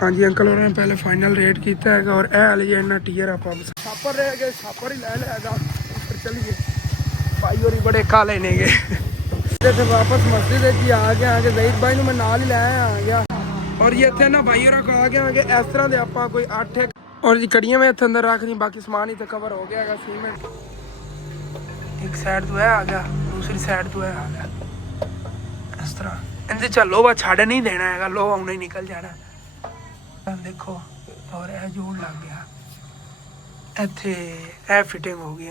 हाँ जी अंकल और पहले फाइनल रेट किया है और ए वाले इन्ना टीयर आप छापर रह गए छापर ही लै लिया फिर चलिए भाई और बड़े काले ने गए फिर वापस मस्जिद ही आ गया आगे जहीद भाई मैं नाल ही लाया आ गया और ये इतने ना भाई और आ गया आगे इस तरह के आप कोई 8 और जी कड़ियाँ में इतने अंदर रख दी बाकी समान ही तो कवर हो गया है सीमेंट एक साइड तो है आ गया दूसरी साइड तो है आ गया इस तरह इनसे चल लोहा छड़ नहीं देना है लोहा उन्हें ही निकल जाना देखो और यह जोड़ लग गया इत्थे ए फिटिंग हो गई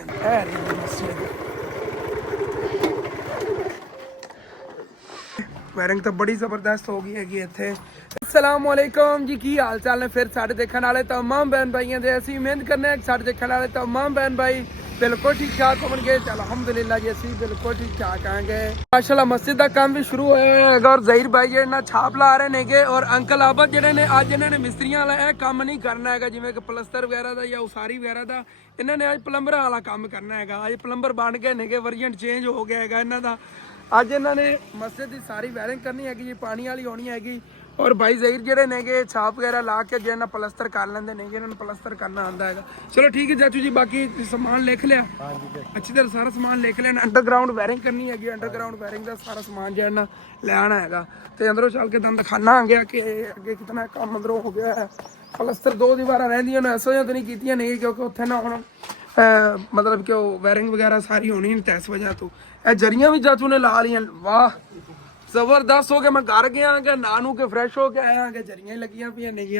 वायरिंग तो बड़ी जबरदस्त हो गई है इत्थे अस्सलामुअलैकुम जी की हाल चाल ने फिर साढ़े देखने वाले तमाम बहन भाइयों से असं उम्मीद करने साढ़े देखने वाले तमाम बहन भाई बिल्कुल ठीक ठाक होंगे चल अलहमदुलिल्लाह जी असं बिल्कुल ठीक ठाक आएंगे माशाल्लाह मस्जिद का काम भी शुरू होया है और जहीर भाई जो ना छाप ला रहे ने और अंकल आबद जो ने अज इन्होंने मिस्त्रियों वाला काम नहीं करना है जिमें कि पलस्तर वगैरह का या उसारी वगैरह का इन्होंने अज प्लंबर वाला काम करना है अज प्लंबर बन गए ने वर्जन चेंज हो गया है इन्हों का अज इन्होंने मस्जिद की सारी वायरिंग करनी है जी पानी वाली होनी हैगी और भाई जहीर जेडे ने छाप वगैरह ला के जो पलस्तर कर लेंगे ने इन्होंने पलस्तर करना आता है चलो ठीक है चाचू जी बाकी समान लिख लिया अच्छी तरह सारा समान लिख लिया अंडरग्राउंड वायरिंग करनी है अंडरग्राउंड वायरिंग का सारा समान जो है ना लिया है तो अंदरों चल के दम दिखाना आ गया कि अगे कितना काम अंदरों हो गया है पलस्तर 2 दीवार रही ऐसा तो नहीं की नहीं क्योंकि उत्थे ना हम मतलब कि वायरिंग वगैरह सारी होनी नहीं इस वजह तो यह जरियां भी चाचू ने ला लिया वाह जबरदस्त हो गया मैं घर गया कि ना नू के फ्रैश हो के आया कि जरियां ही लगियां पियां नहीं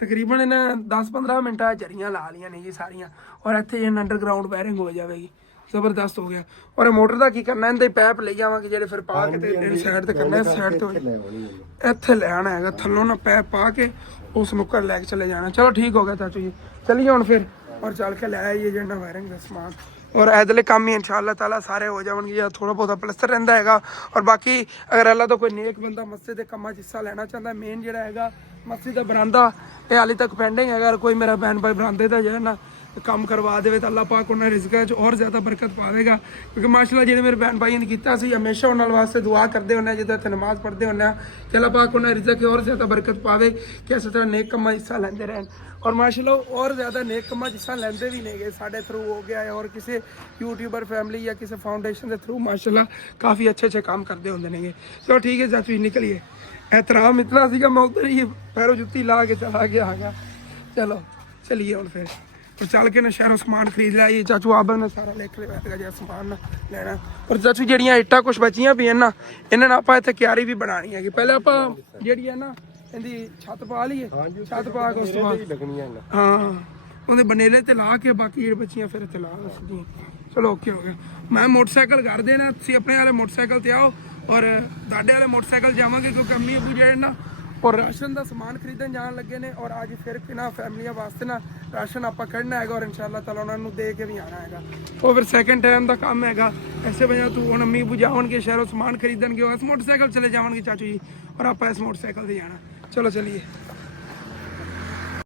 तकरीबन इन्हें 10-15 मिनट जरियां ला लिया नहीं जी सारियां और इतने अंडरग्राउंड वायरिंग हो जाएगी जबरदस्त हो गया और मोटर का की करना इनके पैप ले जावे जो फिर पा के साइड से करना साइड तो इतने ले आना है थलों ना पैप पा के उस नुक्कर लैके चले जाना चलो ठीक हो गया चाचू जी चलिए हम फिर और चल के लै आइए जो वायरिंग का समान और ऐदले काम ही इंशाअल्लाह ताला सारे हो जाएंगे या थोड़ा बहुत प्लस्तर रहिंदा है और बाकी अगर अल्लाह तो कोई नेक बंदा मस्जिद के कामां हिस्सा लेना चाहता है मेन जो है मस्जिद का बरांदा ये हाली तक पेंडिंग है अगर कोई मेरा बहन भाई बरांदे का जो है ना काम करवा दे तो अल्लाह पाक उन्हें रिज़्क़ और ज़्यादा बरकत पावेगा क्योंकि माशाल्लाह जो मेरे बहन भाई ने किया हमेशा उन्होंने वास्ते दुआ करते होंगे जिदा इतने नमाज पढ़ते होंगे कि अल्लाह पाक उन्हें रिज़्क़ और ज़्यादा बरकत पावे कि इस तरह नेक कामां हिस्सा लेंदे रहन और माशाल्लाह और ज़्यादा नेक कामां हिस्सा लेंदे भी नहीं गए साढ़े थ्रू हो गया है और किसी यूट्यूबर फैमिली या किसी फाउंडेशन के थ्रू माशाल्लाह काफ़ी अच्छे काम करते होंगे नहीं चलो ठीक है चाचू निकलिए एहतराम इतना सी मैं उधर ही पैरों जुत्ती ला के चला गया आ गया चलो चलिए हम फिर तो चल के ना शहरों समान खरीद लिया ये चाचू आबद ने सारा लिख लिया जो समान लेना और चाचू जड़ियाँ इट्टा कुछ बचियां भी ना इन्होंने आप इतने क्यारी भी बनानी है पहले आप जी है ना इनकी छत पा लीए छत पा के उस बाद हाँ उन्हें बनेले ते ला के बाकी जो बचियां फिर इतने ला सकती चलो ओके हो गया मैं मोटरसाइकिल कर देना तुम अपने वाले मोटरसाइकिल से आओ और दाडे वाले मोटरसाइकिल जावांगे क्योंकि अम्मी अबू जो ना और राशन का समान खरीदन जान लगे ने और अज फिर ना फैमिलियों वास्ते ना राशन आप कढ़ना है और इंशाअल्लाह ताला उन्होंने दे के भी आना है तो फिर सैकेंड टाइम का काम है ऐसे वजह तू हम अम्मी अबू जाओगे शहरों समान खरीदन गए इस मोटरसाइकिल चले जाओगे चाचू जी और आप इस मोटरसाइकिल से जाना चलो चलिए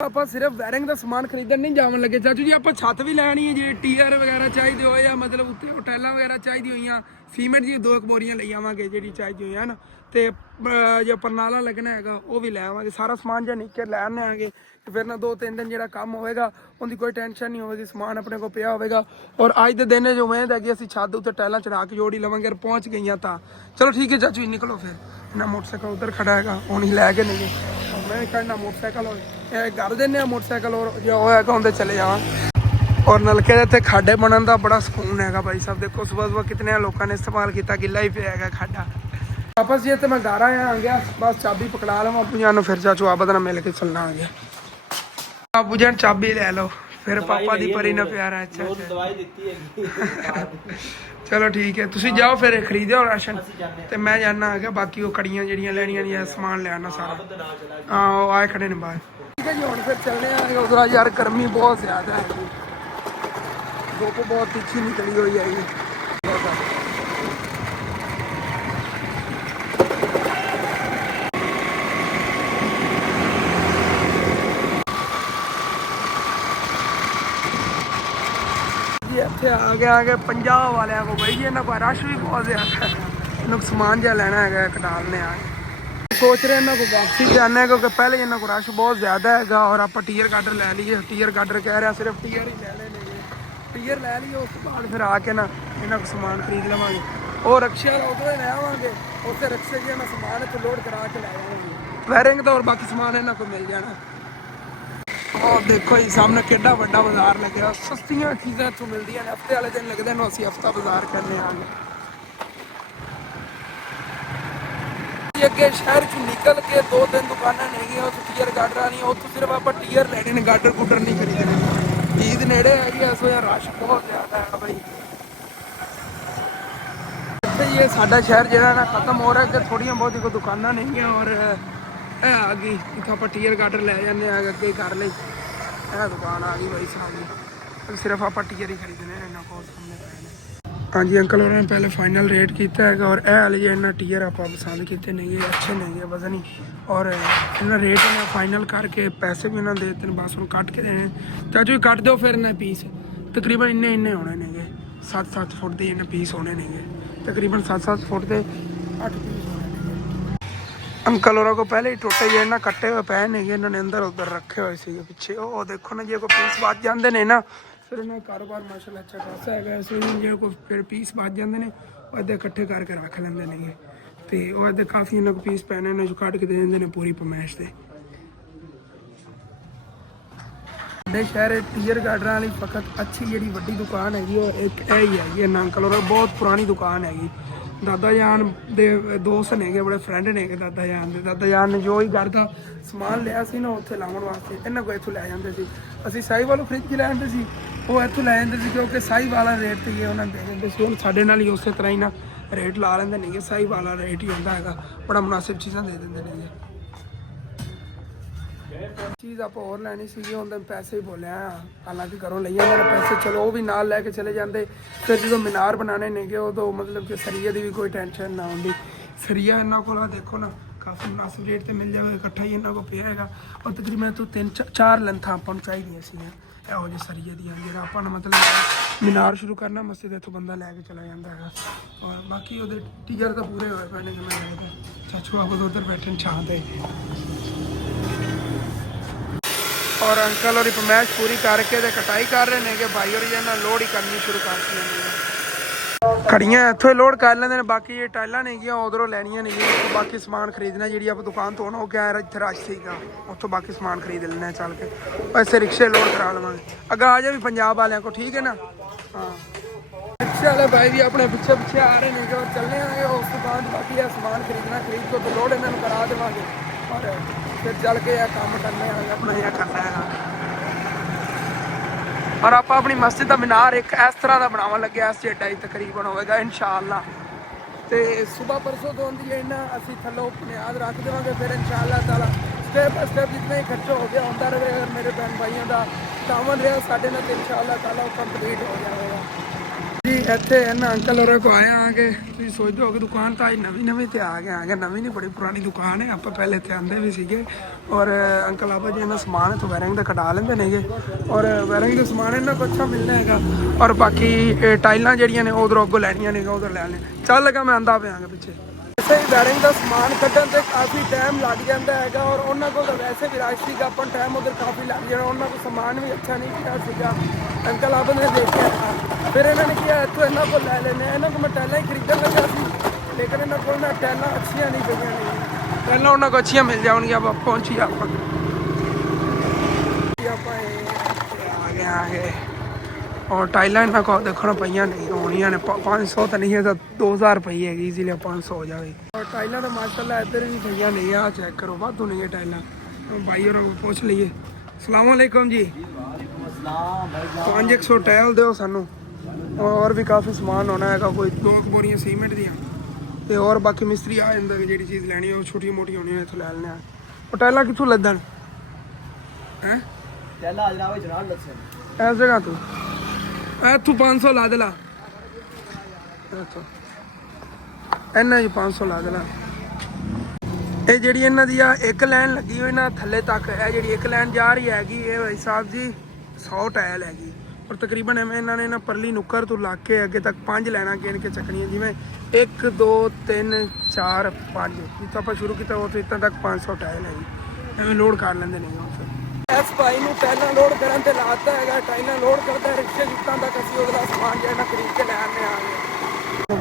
आप सिर्फ वायरिंग का समान खरीदन नहीं जावन लगे चाचू जी आप छत भी लैनी है जी टीयर वगैरह चाहिए हो या मतलब उत्ते टाइलां वगैरह चाहिए हुई सीमेंट दी 2 बोरियां ले आवांगे जी चाहिए हुई है ना तो जो परनाला लगना है वो भी लै आवांगे सारा समान जो निके लै आने आगे फिर ना 2-3 दिन जो काम होएगा उनकी कोई टेंशन नहीं होगी समान अपने को पिया होगा और अज के दिन जो उम्मीद है कि असं छत उत्ते टाइलां चढ़ा के जोड़ी लवेंगे और पहुँच गई तो चलो ठीक है चाचू निकलो फिर ना मोटरसाइकिल उधर खड़ा है हूँ ही लैके नहीं मैं करना मोटरसाइकिल कर देने मोटरसाइकिल और जो होएगा उनसे चले जावा और नलके इतने खाडे बनने का बड़ा सुकून है भाई साहब देखो सुबह सुबह कितने लोगों ने इस्तेमाल किया गिला ही पे है खाडा वापस ये तो मैं घर आया आ गया बस चाबी पकड़ा लवा अबू जान फिर चाचू आबद ना मिल के चलना आ गया अबू जान चाबी ले लो फिर पापा दी परी ना प्यारा अच्छा चलो ठीक है तुम जाओ फिर खरीदो राशन तो मैं जाना आ गया बाकी वो कड़ियाँ जड़ियाँ लैनियां समान ले आना सारा हाँ वो आए खड़े ने बाहर ठीक है जी हम फिर चलने आए उधर यार गर्मी बहुत ज़्यादा है धूप बहुत तीखी निकली हुई है इतने आ गए पंजाब वाले को भाई जी इन्हों का रश भी बहुत ज़्यादा है इन्होंने समान जहा लेना है कटाल ने आ सोच रहे हैं इन्हों को वापसी जाना है क्योंकि पहले इन्हों को रश बहुत ज़्यादा है और आप टीयर गार्डर ले लीए टीयर गार्डर कह रहे हैं सिर्फ टीयर ही ले लेंगे टीयर ले लिए उस बाद फिर आके ना इन्हों को समान खरीद लवेंगे और रक्शे वाला उधर ले आवेंगे उससे रक्शे के ना समान तो लोड करा के ले आएंगे वायरिंग तो और बाकी समान इन्हों को मिल जाना। और देखो जी सामने कितना बड़ा बाजार लगे सस्तियां चीज़ां इतों मिलदियां ने हफ्ते वाले दिन लगते हैं असं हफ्ता बाजार करने आ गए अगे शहर च निकल के 2-3 दुकाना नहीं उस टीयर गार्डर नहीं उतो सिर्फ आप टीयर लेने ने गार्डर गुडर नहीं खरीदने ईद नेड़े हैगी इस वजह रश बहुत ज़्यादा है भाई इतने ये साडा शहर जो ना खत्म हो रहा है कि थोड़िया बहुत ही दुकाना नहीं है और आ गई इतों आप टीयर गार्डर ले जाने अगे कर ली दुकान आ गई भाई साहब सिर्फ आप टीयर ही खरीदने इन्होंने को सामने पे हाँ जी अंकल और पहले फाइनल रेट किया है और यह वाले जो इन्हें टीयर आप पसंद किए नहीं है अच्छे नहीं है वजन ही और इन्हें रेट इन्हें फाइनल करके पैसे भी उन्होंने देते हैं बस हम कट के देने चाचू ही कट दो फिर इन्हें पीस तकरीबन इन्ने इन्ने होने ने 7-7 फुट के इन्हें पीस होने ने तकरीबन 7-7 फुट के 8 पीस होने अंकल और को पहले ही टुटे जे इन्हें कट्टे हुए पे ने इन्होंने अंदर उधर रखे हुए थे पिछे वो देखो ना जो कोई पीस बच जाते हैं ना फिर इन्हें कारोबार माशाल्लाह अच्छा खासा है इस जो कोई फिर पीस बच जाते हैं अद्धे इकट्ठे करके रख लेंगे नहीं तो वह अद्धे काफ़ी इन्होंने को पीस पैने इन्हें कट के दे देंगे पूरी पमैश से बड़े शहर टीयर गार्डर वाली फकत अच्छी जी वड्डी दुकान हैगी और एक यही हैगी अंकल और बहुत पुरानी दुकान हैगी दादा जान दे दोस्त ने बड़े फ्रेंड ने दादा जान ने जो ही घर का समान लिया सी ना उत्थे लाने वास्ते इन्हों को इतों लै जाते थे असी साई वालों खरीद के लै आते सी वो इतों लै जाते क्योंकि साई वाला रेट तो ये उन्होंने दे देंगे सी हम साढ़े नाल ही उस तरह ही ना रेट ला लेंगे नहीं साई वाला रेट ही होंदा है बड़ा मुनासिब चीज़ां दे देंगे नहीं चीज़ आप और लैनी सी उन्हें पैसे ही बोलिया हालांकि घरों ले जाते पैसे चलो वो भी नाल लैके चले जाते फिर जो मीनार बनाने ने उदो मतलब कि सरिया की भी कोई टेंशन ना आती सरिया इन्हों को देखो ना काफ़ी मुनासिब रेट से मिल जाए इकट्ठा ही इन्हों को पिया है और तकरीबन तो 3-4 लेंथा अपन चाहिए यहो जी सरिये दी जो अपन मतलब मीनार शुरू करना मस्जिद इतों बंदा लैके चला जाता है और बाकी वो टीयर तो पूरे हुए पैने जो मैं लगता चाचू आप उधर बैठे छां पे और अंकल और पमैश पूरी करके कटाई कर रहे हैं कि भाई और जो लोड ही करनी शुरू कर दी खड़ियाँ इतों लोड कर लेंगे बाकी ये टाइलां नहीं गई उधरों लैनिया नहीं तो बाकी समान खरीदना जी आप दुकान तो होना क्या इतने रश सीगा उतों बाकी समान खरीद लेना चल के वैसे रिक्शे लोड करा लवेंगे अगर आ जाए भी पंजाब वाले को ठीक है ना हाँ रिक्शे वाले भाई भी अपने पिछे पिछे आ रहे हैं और चलने आए उस दुकान बाकी है समान खरीदना खरीद को तो लोड इन्होंने करा देवे और फिर चल के यह काम करने अपना यह करना है और आप अपनी मस्जिद का मीनार एक इस तरह का बनाव लगे इस जेडा ही तकरीबन होगा इंशाअल्लाह तो सुबह परसों तो आँदी है ना असी थलो बुनियाद रख देवे फिर इंशाअल्लाह ताला स्टेप बाय स्टेप जितना ही खर्चा हो गया होता रहे अगर मेरे बहन भाइयों का तावन रहा साढ़े नाल इंशाअल्लाह ताला कंप्लीट हो जाएगा जी इतने इन्होंने अंकल और को आए आके तुम सोचते हो कि दुकान तो आज नवी तो आ गया नवी नहीं बड़ी पुरानी दुकान है आप पहले इतने आते भी सीगे और अंकल आप जी इन्होंने समान इतों वायरिंग का कटा लेंगे नहीं और वायरिंग का समान इन्हों को अच्छा मिलना है और बाकी टाइलां जड़ियाँ ने उधरों अगों लैनियां ने उधर लै लें चल लगा मैं आंदा पाँगा पिछे वैसे ही वायरिंग का समान कट्टन से काफ़ी टाइम लग जाता है और उन्होंने को वैसे भी रश सीगा अपन टाइम उधर काफ़ी लग जाना उन्होंने को समान भी अच्छा नहीं किया सीगा अंकल आप ने देखा फिर इन्होंने किया इतों इन्हों को लै लेने इन्हों को मैं टाइलां ही खरीदन लगा सी लेकिन इन्हों को ना टाइलां अच्छियाँ नहीं पईयां नहीं टाइलां उन्होंने को अच्छियाँ मिल जाएगी आप पहुँची आप आ गए और टाइलां इन्हों को देखो ना पईयां नहीं होनियां ने 500 तो नहीं है तो 2000 रुपये है ईजीली 500 हो जाए और टाइलां तो माशाल्लाह इधर भी पईयां नहीं आ चेक करो वाधू नहीं है टाइलां भाई और पूछ लीए अस्सलाम वालेकुम जी 500 टाइल दो सानू और भी काफ़ी समान होना है कोई 2 बोरियां सीमेंट दियाँ तो और बाकी मिस्त्री आ जाता कि जी चीज़ लैनी हो छोटी मोटी होनी है इतों लै लेने और टाइलां कितों लदन हैं इस जगह तू तू 500 ला देला इन्ना जी 500 ला देला ये जी इन्हों की एक लैन लगी हुई ना थले तक है जी एक लैन जा रही हैगी ये भाई साहब जी 100 टाइल हैगी ਔਰ ਤਕਰੀਬਨ ਐਵੇਂ ਇਹਨਾਂ ਨੇ ਨਾ ਪਰਲੀ ਨੁੱਕਰ ਤੋਂ ਲਾ ਕੇ ਅੱਗੇ ਤੱਕ 5 ਲਾਈਨਾਂ ਗਿਣ ਕੇ ਚੱਕਣੀਆਂ, ਜਿਵੇਂ 1 2 3 4 5, ਜਿੱਥੋਂ ਆਪਾਂ ਸ਼ੁਰੂ ਕੀਤਾ ਉੱਥੇ ਇੱਥੇ ਤੱਕ 500 ਟਾਇਲ ਹੈ ਜੀ। ਐਵੇਂ ਲੋਡ ਕਰ ਲੈਂਦੇ ਨੇ ਹੁਣ ਫਿਰ ਇਸ ਭਾਈ ਨੂੰ ਟਾਇਲਾਂ ਲੋਡ ਕਰਨ ਤੇ ਲਾਤਾ ਹੈਗਾ, ਟਾਇਲਾਂ ਲੋਡ ਕਰਦਾ ਰਿਕਸ਼ੇ ਜਿੱਤਾਂ ਤੱਕ ਅਸੀਂ ਉਹਦਾ ਸਮਾਨ ਜਿਹੜਾ ਖਰੀਦ ਕੇ ਲੈ ਆਉਂਦੇ ਆ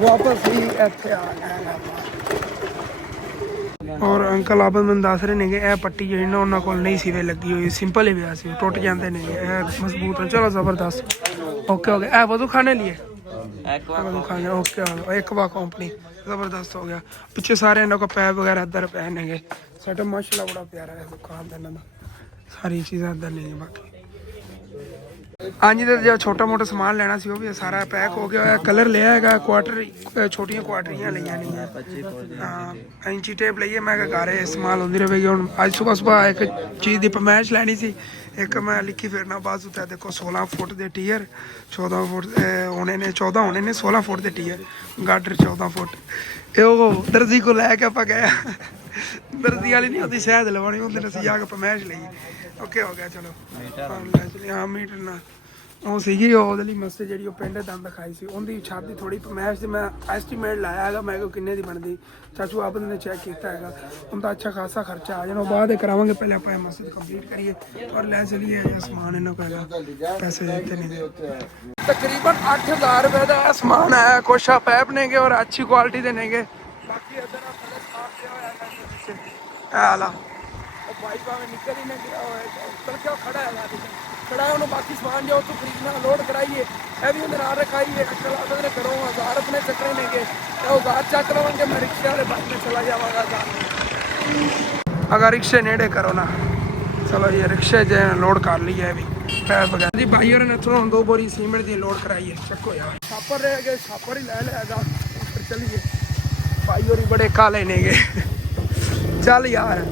ਵਾਪਸ ਹੀ ਇੱਥੇ ਆ ਗਏ। ਔਰ ਅੰਕਲ ਆਪ ਮੈਨੂੰ ਦੱਸ ਰਹੇ ਨੇ ਕਿ ਇਹ ਪੱਟੀ ਜਿਹੜੀ ਨਾ ਉਹਨਾਂ ਕੋਲ ਨਹੀਂ ਸੀਵੇ ਲੱਗੀ ਹੋਈ, ਸਿੰਪਲ ਹੀ ਪਿਆ ਸੀ, ਟੁੱਟ ਜਾਂਦੇ ਨੇ, ਇਹ ਮਜ਼ਬੂਤ ਹੈ। ਚਲੋ ਜ਼ਬਰਦਸਤ ਓਕੇ ਹੋ ਗਿਆ। ਇਹ ਵਜ਼ੂ ਖਾਣੇ ਲਈ ਵਜ਼ੂ ਖਾਣੇ ਓਕੇ ਹੋ ਗਿਆ। एक्वा कंपनी ਜ਼ਬਰਦਸਤ ਹੋ ਗਿਆ। ਪਿੱਛੇ ਸਾਰੇ ਇਹਨਾਂ ਕੋਲ ਪੈਪ ਵਗੈਰਾ ਇੱਧਰ ਪਏ ਨੇਗੇ। ਸਾਡਾ ਮਾਸ਼ਾਅੱਲਾ ਬੜਾ ਪਿਆਰਾ ਹੈ ਦੁਕਾਨ ਦਾ ਇਹਨਾਂ ਦਾ, ਸਾਰੀ ਚੀਜ਼ਾਂ ਇੱਧਰ ਨੇ ਬਾਕੀ। ਹਾਂਜੀ ਤੇ ਜਿਹੜਾ ਛੋਟਾ ਮੋਟਾ ਸਮਾਨ ਲੈਣਾ ਸੀ ਉਹ ਵੀ ਸਾਰਾ ਪੈਕ ਹੋ ਗਿਆ ਹੋਇਆ। ਕਲਰ ਲਿਆ ਹੈਗਾ, ਕੁਆਟਰ ਛੋਟੀਆਂ ਕੁਆਟਰੀਆਂ ਲਈਆਂ ਨਹੀਂ ਹੈ। ਹਾਂ ਇੰਚੀ ਟੇਪ ਲਈਏ। ਮੈਂ ਕਿਹਾ ਘਰ ਇਸਤੇਮਾਲ ਹੁੰਦੀ ਰਹੇਗੀ। ਹੁਣ ਅੱਜ ਸੁਬਹ ਇੱਕ ਚੀਜ਼ ਦੀ ਪਮੈਸ਼ ਲੈਣੀ ਸੀ, ਇੱਕ ਮੈਂ ਲਿਖੀ ਫਿਰਨਾ ਬਸ ਉੱਤੇ ਦੇਖੋ 16 ਫੁੱਟ ਦੇ ਟੀਅਰ, 14 ਫੁੱਟ ਹੋਣੇ ਨੇ, 14 ਹੋਣੇ ਨੇ, 16 ਫੁੱਟ ਦੇ ਟੀਅਰ, ਗਾਡਰ 14 ਫੁੱਟ। ਇਹ ਉਹ ਦਰਜੀ ਕੋਲ ਲੈ ਕੇ ਆਪਾਂ ਗਏ, ਦਰਜੀ ਵਾਲੀ ਨਹੀਂ ਹੁੰਦੀ ਸ਼ਾਇਦ ਲਵਾਉਣੀ, ਉਹਦੇ ਨਾਲ ਅਸੀਂ ਜਾ ਕੇ ਪਮੈਸ਼ ਲਈ। ਓਕੇ ਹੋ ਗਿਆ। ਚਲੋ ਹਾਂ ਮੀਟਰ ਨਾਲ ਉਹ ਸੀਗੀ ਉਹਦੇ ਲਈ ਮਸਤ ਜਿਹੜੀ ਉਹ ਪਿੰਡ ਦੰਦ ਦਿਖਾਈ ਸੀ, ਉਹਦੀ ਛੱਤ ਦੀ ਥੋੜੀ ਪਮੈਸ਼ ਤੇ ਮੈਂ ਐਸਟੀਮੇਟ ਲਾਇਆ ਹੈਗਾ, ਮੈਂ ਕਿਹਾ ਕਿੰਨੇ ਦੀ ਬਣਦੀ। ਚਾਚੂ ਆਪ ਨੇ ਚੈੱਕ ਕੀਤਾ ਹੈਗਾ, ਉਹਦਾ ਅੱਛਾ ਖਾਸਾ ਖਰਚਾ ਆ ਜਾਣਾ, ਬਾਅਦ ਕਰਾਵਾਂਗੇ। ਪਹਿਲੇ ਆਪਾਂ ਇਹ ਮਸਜਿਦ ਕੰਪਲੀਟ ਕਰੀਏ ਔਰ ਲੈ ਚਲੀਏ ਸਮਾਨ ਇਹਨਾਂ ਕੋਲ ਪੈਸੇ ਦਿੱਤੇ ਨਹੀਂ। ਤਕਰੀਬਨ 8000 ਰੁਪਏ ਦਾ ਇਹ ਸਮਾਨ ਆਇਆ। ਕੁਛ ਆ ਪੈਪ ਨੇਗੇ ਔਰ ਅੱਛੀ ਕੁਆਲਿਟੀ ਦੇ ਨੇਗੇ। ਬਾਕੀ ਇੱਧਰ ਆ ਥੱਲੇ ਸਾਫ ਪਿਆ ਹੋਇਆ ਹਾਲਾ ਉਹ ਬਾਈਕ ਭਾਵੇਂ ਨਿਕਲ ਹੀ ਨਾ ਗਿਆ ਹੋਇਆ, ਉੱਤਰ ਕੇ ਖੜਾ ਹੈਗਾ ਖੜਾ ਉਹਨੂੰ ਬਾਕੀ ਸਮਾਨ ਜੋ ਉੱਥੋਂ ਖਰੀਦਣਾ ਲੋਡ ਕਰਾਈਏ। ਇਹ ਵੀ ਉਹਦੇ ਨਾਲ ਰਖਾਈਏ। ਅੱਛਾ ਲੱਗਦਾ ਨੇ ਕਰੋ 1000 ਆਪਣੇ ਚੱਕਰੇ ਨੇਗੇ, ਉਹ 1000 ਚੱਕ ਲਵਾਂਗੇ। ਮੈਂ ਰਿਕਸ਼ੇ ਵਾਲੇ ਬਾਈਕ में चला जावांगा। अगर रिक्शे नेड़े करो ना, चलो ये रिक्शे जो लोड कर लिया भी पैप वगैरह जी। भाई और ने थोड़ा 2 बोरी सीमेंट की लोड कराई है। चक्को यार छापर रह गए, छापर ही ले लेगा। फिर चलिए भाई और बड़े काले ने गए। चल यार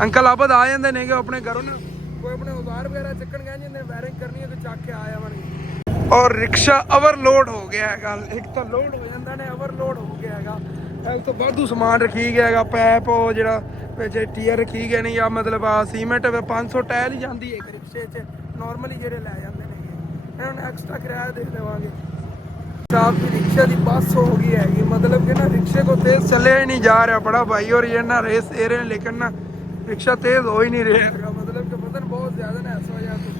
अंकल आबद आ जाते ने अपने घरों ना, कोई अपने औजार वगैरह चक्कन गए जिन्हें वायरिंग करनी है तो चक के आया वन। और रिक्शा ओवरलोड हो गया है। एक तो लोड हो जाता ने, ओवरलोड हो गया है। तो वाधू समान रखी गया है, पैप जो टीयर रखी गए नहीं, या मतलब आ सीमेंट 500 टायर ही जाती है एक रिक्शे च नॉर्मली जो लै जाते हैं। उन्हें एक्स्ट्रा किराया दे देवांगे। साहब की रिक्शा की बस हो गई है, मतलब कि ना रिक्शे को तेज चले ही नहीं जा रहा बड़ा भाई। और ये ना रेस दे रहे हैं लेकिन ना रिक्शा तेज हो ही नहीं रहा, मतलब कि वजन बहुत ज्यादा ना इस वजह से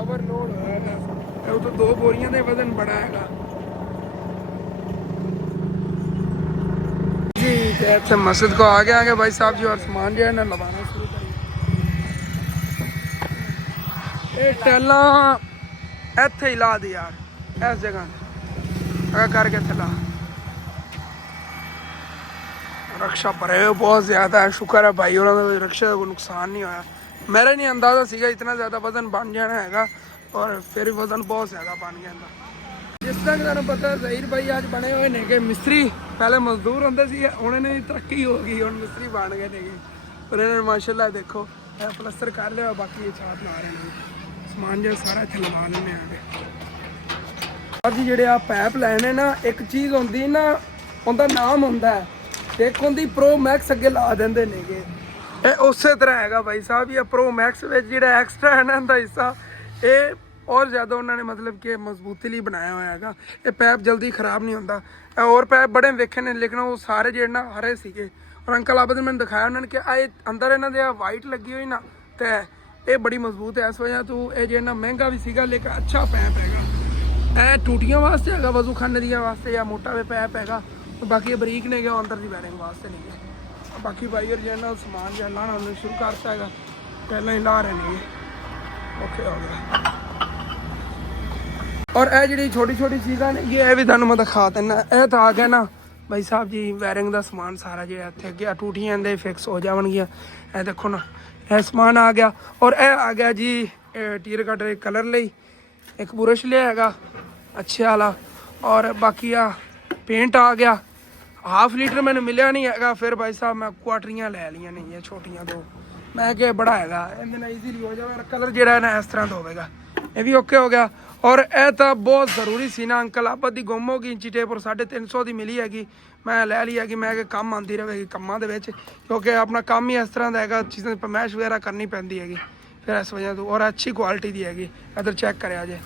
ओवरलोड हो रहा है। तो 2 बोरियां का वजन बड़ा है जी। मस्जिद को आगे भाई साहब जी और सामान जो है ना लगाना शुरू करिए। टैला इत्थे ही ला दी यार, इस जगह करके चला। रक्षा भरे बहुत ज़्यादा है, शुक्र है भाई और रक्षा को नुकसान नहीं होया। मेरा नहीं अंदाज़ा सीगा इतना ज़्यादा वजन बन जाना है, और फिर वजन बहुत ज़्यादा बन गया। जिस तरह कि तुम पता जहीर भाई आज बने हुए ने कि मिस्त्री, पहले मजदूर होंगे सी, उन्होंने तरक्की हो गई, हम मिस्त्री बन गए ने। और इन्होंने माशाल्लाह देखो प्लस्तर कर लिया, बाकी ये छात ला रहे हैं, समान जो सारा इतने लगा लेने आगे। और जी ਜਿਹੜੇ ਆ ਪੈਪ ਲੈਣੇ ਨਾ, ਇੱਕ ਚੀਜ਼ ਹੁੰਦੀ ਨਾ ਉਹਦਾ ਨਾਮ ਹੁੰਦਾ ਹੈ, ਇੱਕ ਹੁੰਦੀ ਪ੍ਰੋ ਮੈਕਸ ਅੱਗੇ ਲਾ ਦਿੰਦੇ ਨੇਗੇ। ਇਹ ਉਸੇ ਤਰ੍ਹਾਂ ਹੈਗਾ ਭਾਈ ਸਾਹਿਬ। ਇਹ ਪ੍ਰੋ ਮੈਕਸ ਵਿੱਚ ਜਿਹੜਾ ਐਕਸਟਰਾ ਹੈ ਨਾ ਦਾ ਹਿੱਸਾ, ਇਹ और ज़्यादा उन्होंने मतलब कि मजबूती लिए बनाया हुआ है। ये पैप जल्दी खराब नहीं होता। और पैप बड़े वेखे ने लेकिन वो सारे जो ना हरे सीगे। और अंकल आबद ने मैंने दिखाया उन्होंने कि आए अंदर इन्हों के वाइट लगी हुई ना, तो ये बड़ी मजबूत है। इस वजह तो ये जो ना महंगा भी सीगा लेकिन अच्छा पैप है। यह टूटियां वास्ते है, वजू खाने दिया वास्ते, या मोटा भी पैप है। तो बाकी बरीक ने गया अंदर की वायरिंग वास्ते नहीं गया। बाकी भाई और जो ना समान जो लाना उन्होंने शुरू करता है, पहले ही ला रहे हैं। ओके हो गया। और यह जी छोटी छोटी चीज़ा ने ये भी तुहानू मैं दिखा देना। यह तो आ गया ना भाई साहब जी वायरिंग का समान सारा जो इतने अगे टूटियां दे फिक्स हो जाएगियाँ। यह देखो ना यह समान आ गया। और यह आ गया जी टीयर कटर कलर ਲਈ एक बुरश लिया है अच्छे वाला। और बाकी आ पेंट आ गया। हाफ लीटर मैंने मिलया नहीं है, फिर भाई साहब मैं क्वाटरियाँ लै लिया नहीं है छोटियाँ 2, मैं क्या बड़ा है ईजीली हो जाएगा। कलर जो है ना इस तरह का होगा, ये भी ओके हो गया। और यह तो बहुत ज़रूरी सी ना, अंकल आबद की गुम हो गई इंची टेप और 350 की मिली हैगी, मैं लै ली हैगी। मैं काम आती रहेगी कामों के, क्योंकि अपना काम ही इस तरह का है, चीज़ों की पमैश वगैरह करनी पैंदी हैगी। ਫਿਰ ਇਸ ਵਜ੍ਹਾ ਤੋਂ। ਔਰ ਅੱਛੀ ਕੁਆਲਿਟੀ ਦੀ ਹੈਗੀ। ਇੱਧਰ ਚੈੱਕ ਕਰਿਆ ਜੇ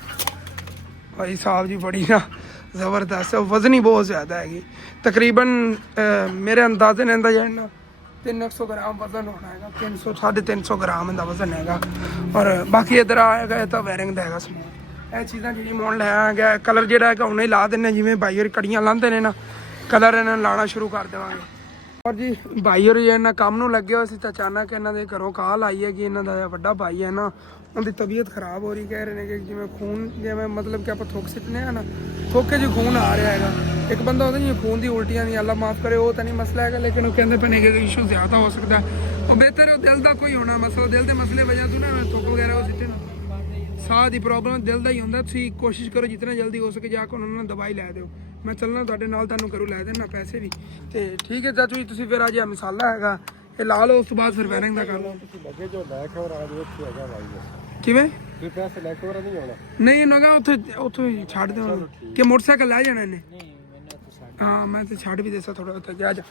ਭਾਈ ਸਾਹਿਬ ਜੀ, ਬੜੀ ਨਾ ਜ਼ਬਰਦਸਤ। ਵਜ਼ਨ ਹੀ ਬਹੁਤ ਜ਼ਿਆਦਾ ਹੈਗੀ। ਤਕਰੀਬਨ ਮੇਰੇ ਅੰਦਾਜ਼ੇ ਨੇ ਇਹਦਾ ਜਿਹੜਾ 300 ਗ੍ਰਾਮ ਵਜ਼ਨ ਹੋਣਾ ਹੈਗਾ। 300 350 ਗ੍ਰਾਮ ਇਹਦਾ ਵਜ਼ਨ ਹੈਗਾ। ਔਰ ਬਾਕੀ ਇੱਧਰ ਆਏਗਾ ਇਹ ਤਾਂ ਵਾਇਰਿੰਗ ਦਾ ਹੈਗਾ ਸਮਾਨ। ਇਹ ਚੀਜ਼ਾਂ ਜਿਹੜੀ ਮੋੜ ਲਿਆ ਗਿਆ। ਕਲਰ ਜਿਹੜਾ ਹੈਗਾ ਹੁਣੇ ਲਾ ਦਿੰਦੇ, ਜਿਵੇਂ ਬਾਈ ਹੋਰੀ ਕੜੀਆਂ ਲਾਉਂਦੇ ਨੇ ਨਾ, ਕਲਰ ਇਹਨਾਂ ਨੂੰ ਲਾਉਣਾ ਸ਼ੁਰੂ ਕਰ ਦੇਵਾਂਗੇ। ਔਰ ਜੀ ਬਾਈ ਹੋਰੀ ਇਹਨਾਂ ਕੰਮ ਨੂੰ ਲੱਗੇ ਹੋਏ ਸੀ ਤਾਂ ਅਚਾਨਕ ਇਹਨਾਂ ਦੇ ਘਰੋਂ ਕਾਲ ਆਈ ਹੈ ਕਿ ਇਹਨਾਂ ਦਾ ਵੱਡਾ ਭਾਈ ਹੈ ਨਾ, ਉਹਦੀ ਤਬੀਅਤ ਖਰਾਬ ਹੋ ਰਹੀ। ਕਹਿ ਰਹੇ ਨੇ ਕਿ ਜਿਵੇਂ ਖੂਨ, ਜਿਵੇਂ ਮਤਲਬ ਕਿ ਆਪਾਂ ਥੁੱਕ ਸਿੱਟਨੇ ਆ ਨਾ, ਥੁੱਕੇ 'ਚ ਖੂਨ ਆ ਰਿਹਾ ਹੈਗਾ। ਇੱਕ ਬੰਦਾ ਉਹਦੇ ਜਿਵੇਂ ਖੂਨ ਦੀ ਉਲਟੀਆਂ ਦੀ, ਅੱਲਾ ਮਾਫ ਕਰੇ, ਉਹ ਤਾਂ ਨਹੀਂ ਮਸਲਾ ਹੈਗਾ, ਲੇਕਿਨ ਉਹ ਕਹਿੰਦੇ ਪਏ ਨੇ ਕਿ ਇਸ਼ੂ ਜ਼ਿਆਦਾ ਹੋ ਸਕਦਾ। ਉਹ ਬਿਹਤਰ ਦਿਲ ਦਾ ਕੋਈ ਹੋਣਾ ਮਸਲਾ, ਦਿਲ ਦੇ ਮਸਲੇ ਵਜ੍ਹਾ ਤੋਂ ਨਾ ਥੁੱਕ ਵਗੈਰਾ ਉਹ ਸਿੱਟੇ ਨਾ, ਸਾਹ ਦੀ ਪ੍ਰੋਬਲਮ ਦਿਲ ਦਾ ਹੀ ਹੁੰਦਾ। ਤੁਸੀਂ ਕੋਸ਼ਿਸ਼ ਕਰੋ ਜਿੰਨਾ ਜਲਦੀ ਹੋ ਸਕੇ ਜਾ ਕੇ ਉਹਨਾਂ ਨੂੰ ਦਵਾਈ ਲੈ ਦਿਓ। ਮੈਂ ਚੱਲਣਾ ਤੁਹਾਡੇ ਨਾਲ, ਤੁਹਾਨੂੰ ਕਰੂ ਲੈ ਦੇਣਾ ਪੈਸੇ ਵੀ। ਤੇ ਠੀਕ ਹੈ ਚਾਚੂ ਜੀ, ਤੁਸੀਂ ਫਿਰ ਅੱਜ ਮਸਾਲਾ ਹੈਗਾ ਇਹ ਲਾ ਲਓ, ਉਸ ਤੋਂ ਬਾਅਦ ਫਿਰ ਵਾਇਰਿੰਗ ਦਾ ਕਰ ਲਓ। ਕਿਵੇਂ ਪੈਸੇ ਲੈ ਕੇ ਨਹੀਂ ਆਉਣਾ? ਨਹੀਂ ਨਗਾ ਉੱਥੇ ਹੀ ਛੱਡ ਦੇਵਾਂ ਕਿ ਮੋਟਰਸਾਈਕਲ ਲੈ ਜਾਣਾ ਇਹਨੇ? ਹਾਂ ਮੈਂ ਤੇ ਛੱਡ ਵੀ ਦੇਸਾ ਥੋੜਾ ਉੱਥੇ ਗਿਆ ਜਾ।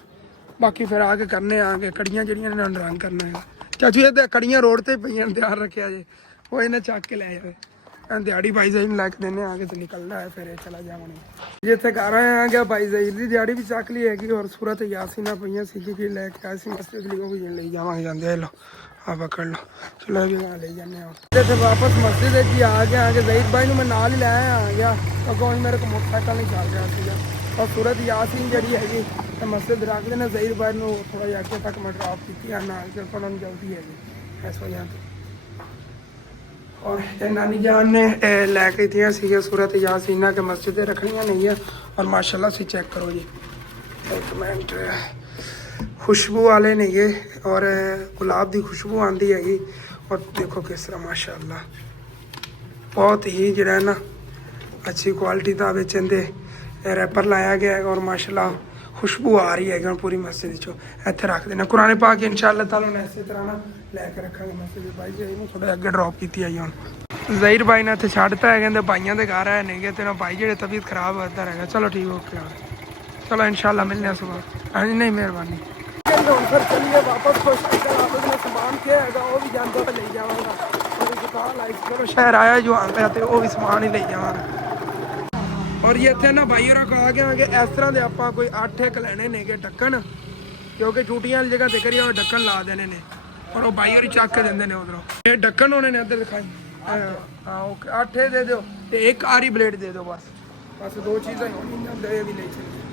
ਬਾਕੀ ਫਿਰ ਆ ਕੇ ਕਰਨੇ ਆ ਕੇ ਕੜੀਆਂ ਜਿਹੜੀਆਂ ਇਹਨਾਂ ਨੂੰ ਰੰਗ ਕਰਨਾ ਹੈਗਾ। ਚਾਚੂ ਇਹ ਤਾਂ ਕੜੀਆਂ ਰੋਡ ਤੇ ਪਈਆਂ, ਧਿਆਨ ਰੱਖਿਆ ਜੇ, ਉਹ ਇਹਨੇ ਚੱਕ ਕੇ ਲੈ ਜਾਵੇ। ਦਿਹਾੜੀ ਬਾਈ ਜ਼ਹੀਰ ਨੂੰ ਲੈ ਕੇ ਦਿੰਦੇ ਆ ਕੇ ਤੇ ਨਿਕਲਣਾ ਹੈ, ਫਿਰ ਇਹ ਚਲਾ ਜਾਵਾਂਗੇ ਜੀ। ਇੱਥੇ ਘਰ ਆ ਗਿਆ ਬਾਈ ਜ਼ਹੀਰ ਦੀ ਦਿਹਾੜੀ ਵੀ ਚੱਕ ਲਈ ਹੈਗੀ। ਔਰ ਸੂਰਤ ਯਾਸੀਨਾ ਪਈਆਂ ਸੀ ਕਿ ਲੈ ਕੇ ਆਏ ਸੀ ਮਸਜਿਦ ਲਈ, ਉਹ ਵੀ ਲਈ ਜਾਵਾਂਗੇ ਜਾਂਦੇ। ਲੋ ਆ ਪਕੜ ਲਓ, ਚਲੋ ਵੀ ਨਾਲ ਲਈ ਜਾਂਦੇ ਆ। ਤੇ ਵਾਪਸ ਮਸਜਿਦ ਵਿੱਚ ਹੀ ਆ ਗਿਆ ਕਿ ਜ਼ਹੀਰ ਬਾਈ ਨੂੰ ਮੈਂ ਨਾਲ ਹੀ ਲੈ ਆ ਗਿਆ, ਅੱਗੋਂ ਮੇਰੇ ਕੋਲ ਮੋਟਰਸਾਈਕਲ ਨਹੀਂ ਚੱਲ ਰਿਹਾ ਸੀਗਾ। ਔਰ ਸੂਰਤ ਯਾਸੀਨ ਜਿਹੜੀ ਹੈਗੀ ਤੇ ਮਸਜਿਦ ਰੱਖਦੇ ਨੇ ਜ਼ਹੀਰ ਬਾਈ ਨੂੰ ਥੋੜਾ ਜਿਹਾ ਅੱਗੇ ਤੱਕ ਮੈਂ ਡਰਾਪ ਕੀਤੀ ਆ ਨਾਲ, ਕਿ ਉਹਨਾਂ ਨੂੰ ਜਲਦੀ ਹੈਗੀ ਇਸ ਵਜ੍ਹਾ ਤੋਂ। और नानी जान ने लैके दिया सूरत यासीना के मस्जिद रखनिया नहीं है। और माशाल्लाह से चेक करो जी, एक मिनट, खुशबू वाले नहीं है और गुलाब की खुशबू आती हैगी। और देखो किस तरह माशाल्लाह बहुत ही जो है ना अच्छी क्वालिटी का बेचते रैपर लाया गया है। और माशाल्लाह खुशबू आ रही है पूरी मस्जिद चो। इतने रख देना कुरान पाक इंशाअल्लाह ताला ने इस तरह ना लैके रखेंगे मस्जिद। भाई जी थोड़ा अगे ड्रॉप की आई हूँ ਜ਼ਹੀਰ ਬਾਈ ਨੇ ਇੱਥੇ ਛੱਡਤਾ ਹੈ, ਕਹਿੰਦੇ ਭਾਈਆਂ ਦੇ ਘਰ ਆਏ ਨੇਗੇ ਤੇ ਨਾ ਭਾਈ ਜਿਹੜੇ ਤਬੀਅਤ ਖਰਾਬ ਹੋਦਾ ਰਹੇਗਾ। ਚਲੋ ਠੀਕ ਓਕੇ, ਚਲੋ ਇਨਸ਼ਾਅੱਲਾ ਮਿਲਨੇ ਆ ਸੁਬਾਹ। ਹਾਂਜੀ ਨਹੀਂ ਮਿਹਰਬਾਨੀ। ਹੁਣ ਫਿਰ ਚੱਲੀਏ ਵਾਪਸ। ਕੁਛ ਸਮਾਨ ਕਿਹਾ ਹੈਗਾ ਉਹ ਵੀ ਜਾਂਦਾ ਤਾਂ ਲਈ ਜਾਵਾਂਗਾ। ਦੁਕਾਨ ਲਾਈਕ ਕਰੋ, ਸ਼ਹਿਰ ਆਇਆ ਜੋ ਆਉਂਦਾ ਤੇ ਉਹ ਵੀ ਸਮਾਨ ਹੀ ਲਈ ਜਾਵਾਂਗਾ। ਔਰ ਇਹ ਇੱਥੇ ਨਾ ਭਾਈ ਹੋਰਾਂ ਕੋ ਆ ਗਏ ਕਿ ਇਸ ਤਰ੍ਹਾਂ ਦੇ ਆਪਾਂ ਕੋਈ 8 ਇੱਕ ਲੈਣੇ ਨੇਗੇ ਢੱਕਣ, ਕਿਉਂਕਿ ਛੁੱਟੀਆਂ ਵਾਲੀ ਜਗ੍ਹਾ ਤੇ ਕਰੀਏ ਉਹ ਢੱਕਣ ਲਾ ਦੇਣੇ ਨੇ। ਔਰ ਉਹ ਭਾਈ ਹੋਰੀ ਚੱਕ ਕੇ ਦਿੰਦੇ ਨੇ ਉਧਰੋਂ। ਇਹ ਢੱਕਣ ਹੋਣੇ ਨੇ, ਇੱਧਰ ਦਿਖਾਈ। हाँ ओके 8 दे दो तो एक आरी ब्लेड दे दो, बस 2 चीज़ें होनी भी नहीं चाहिए।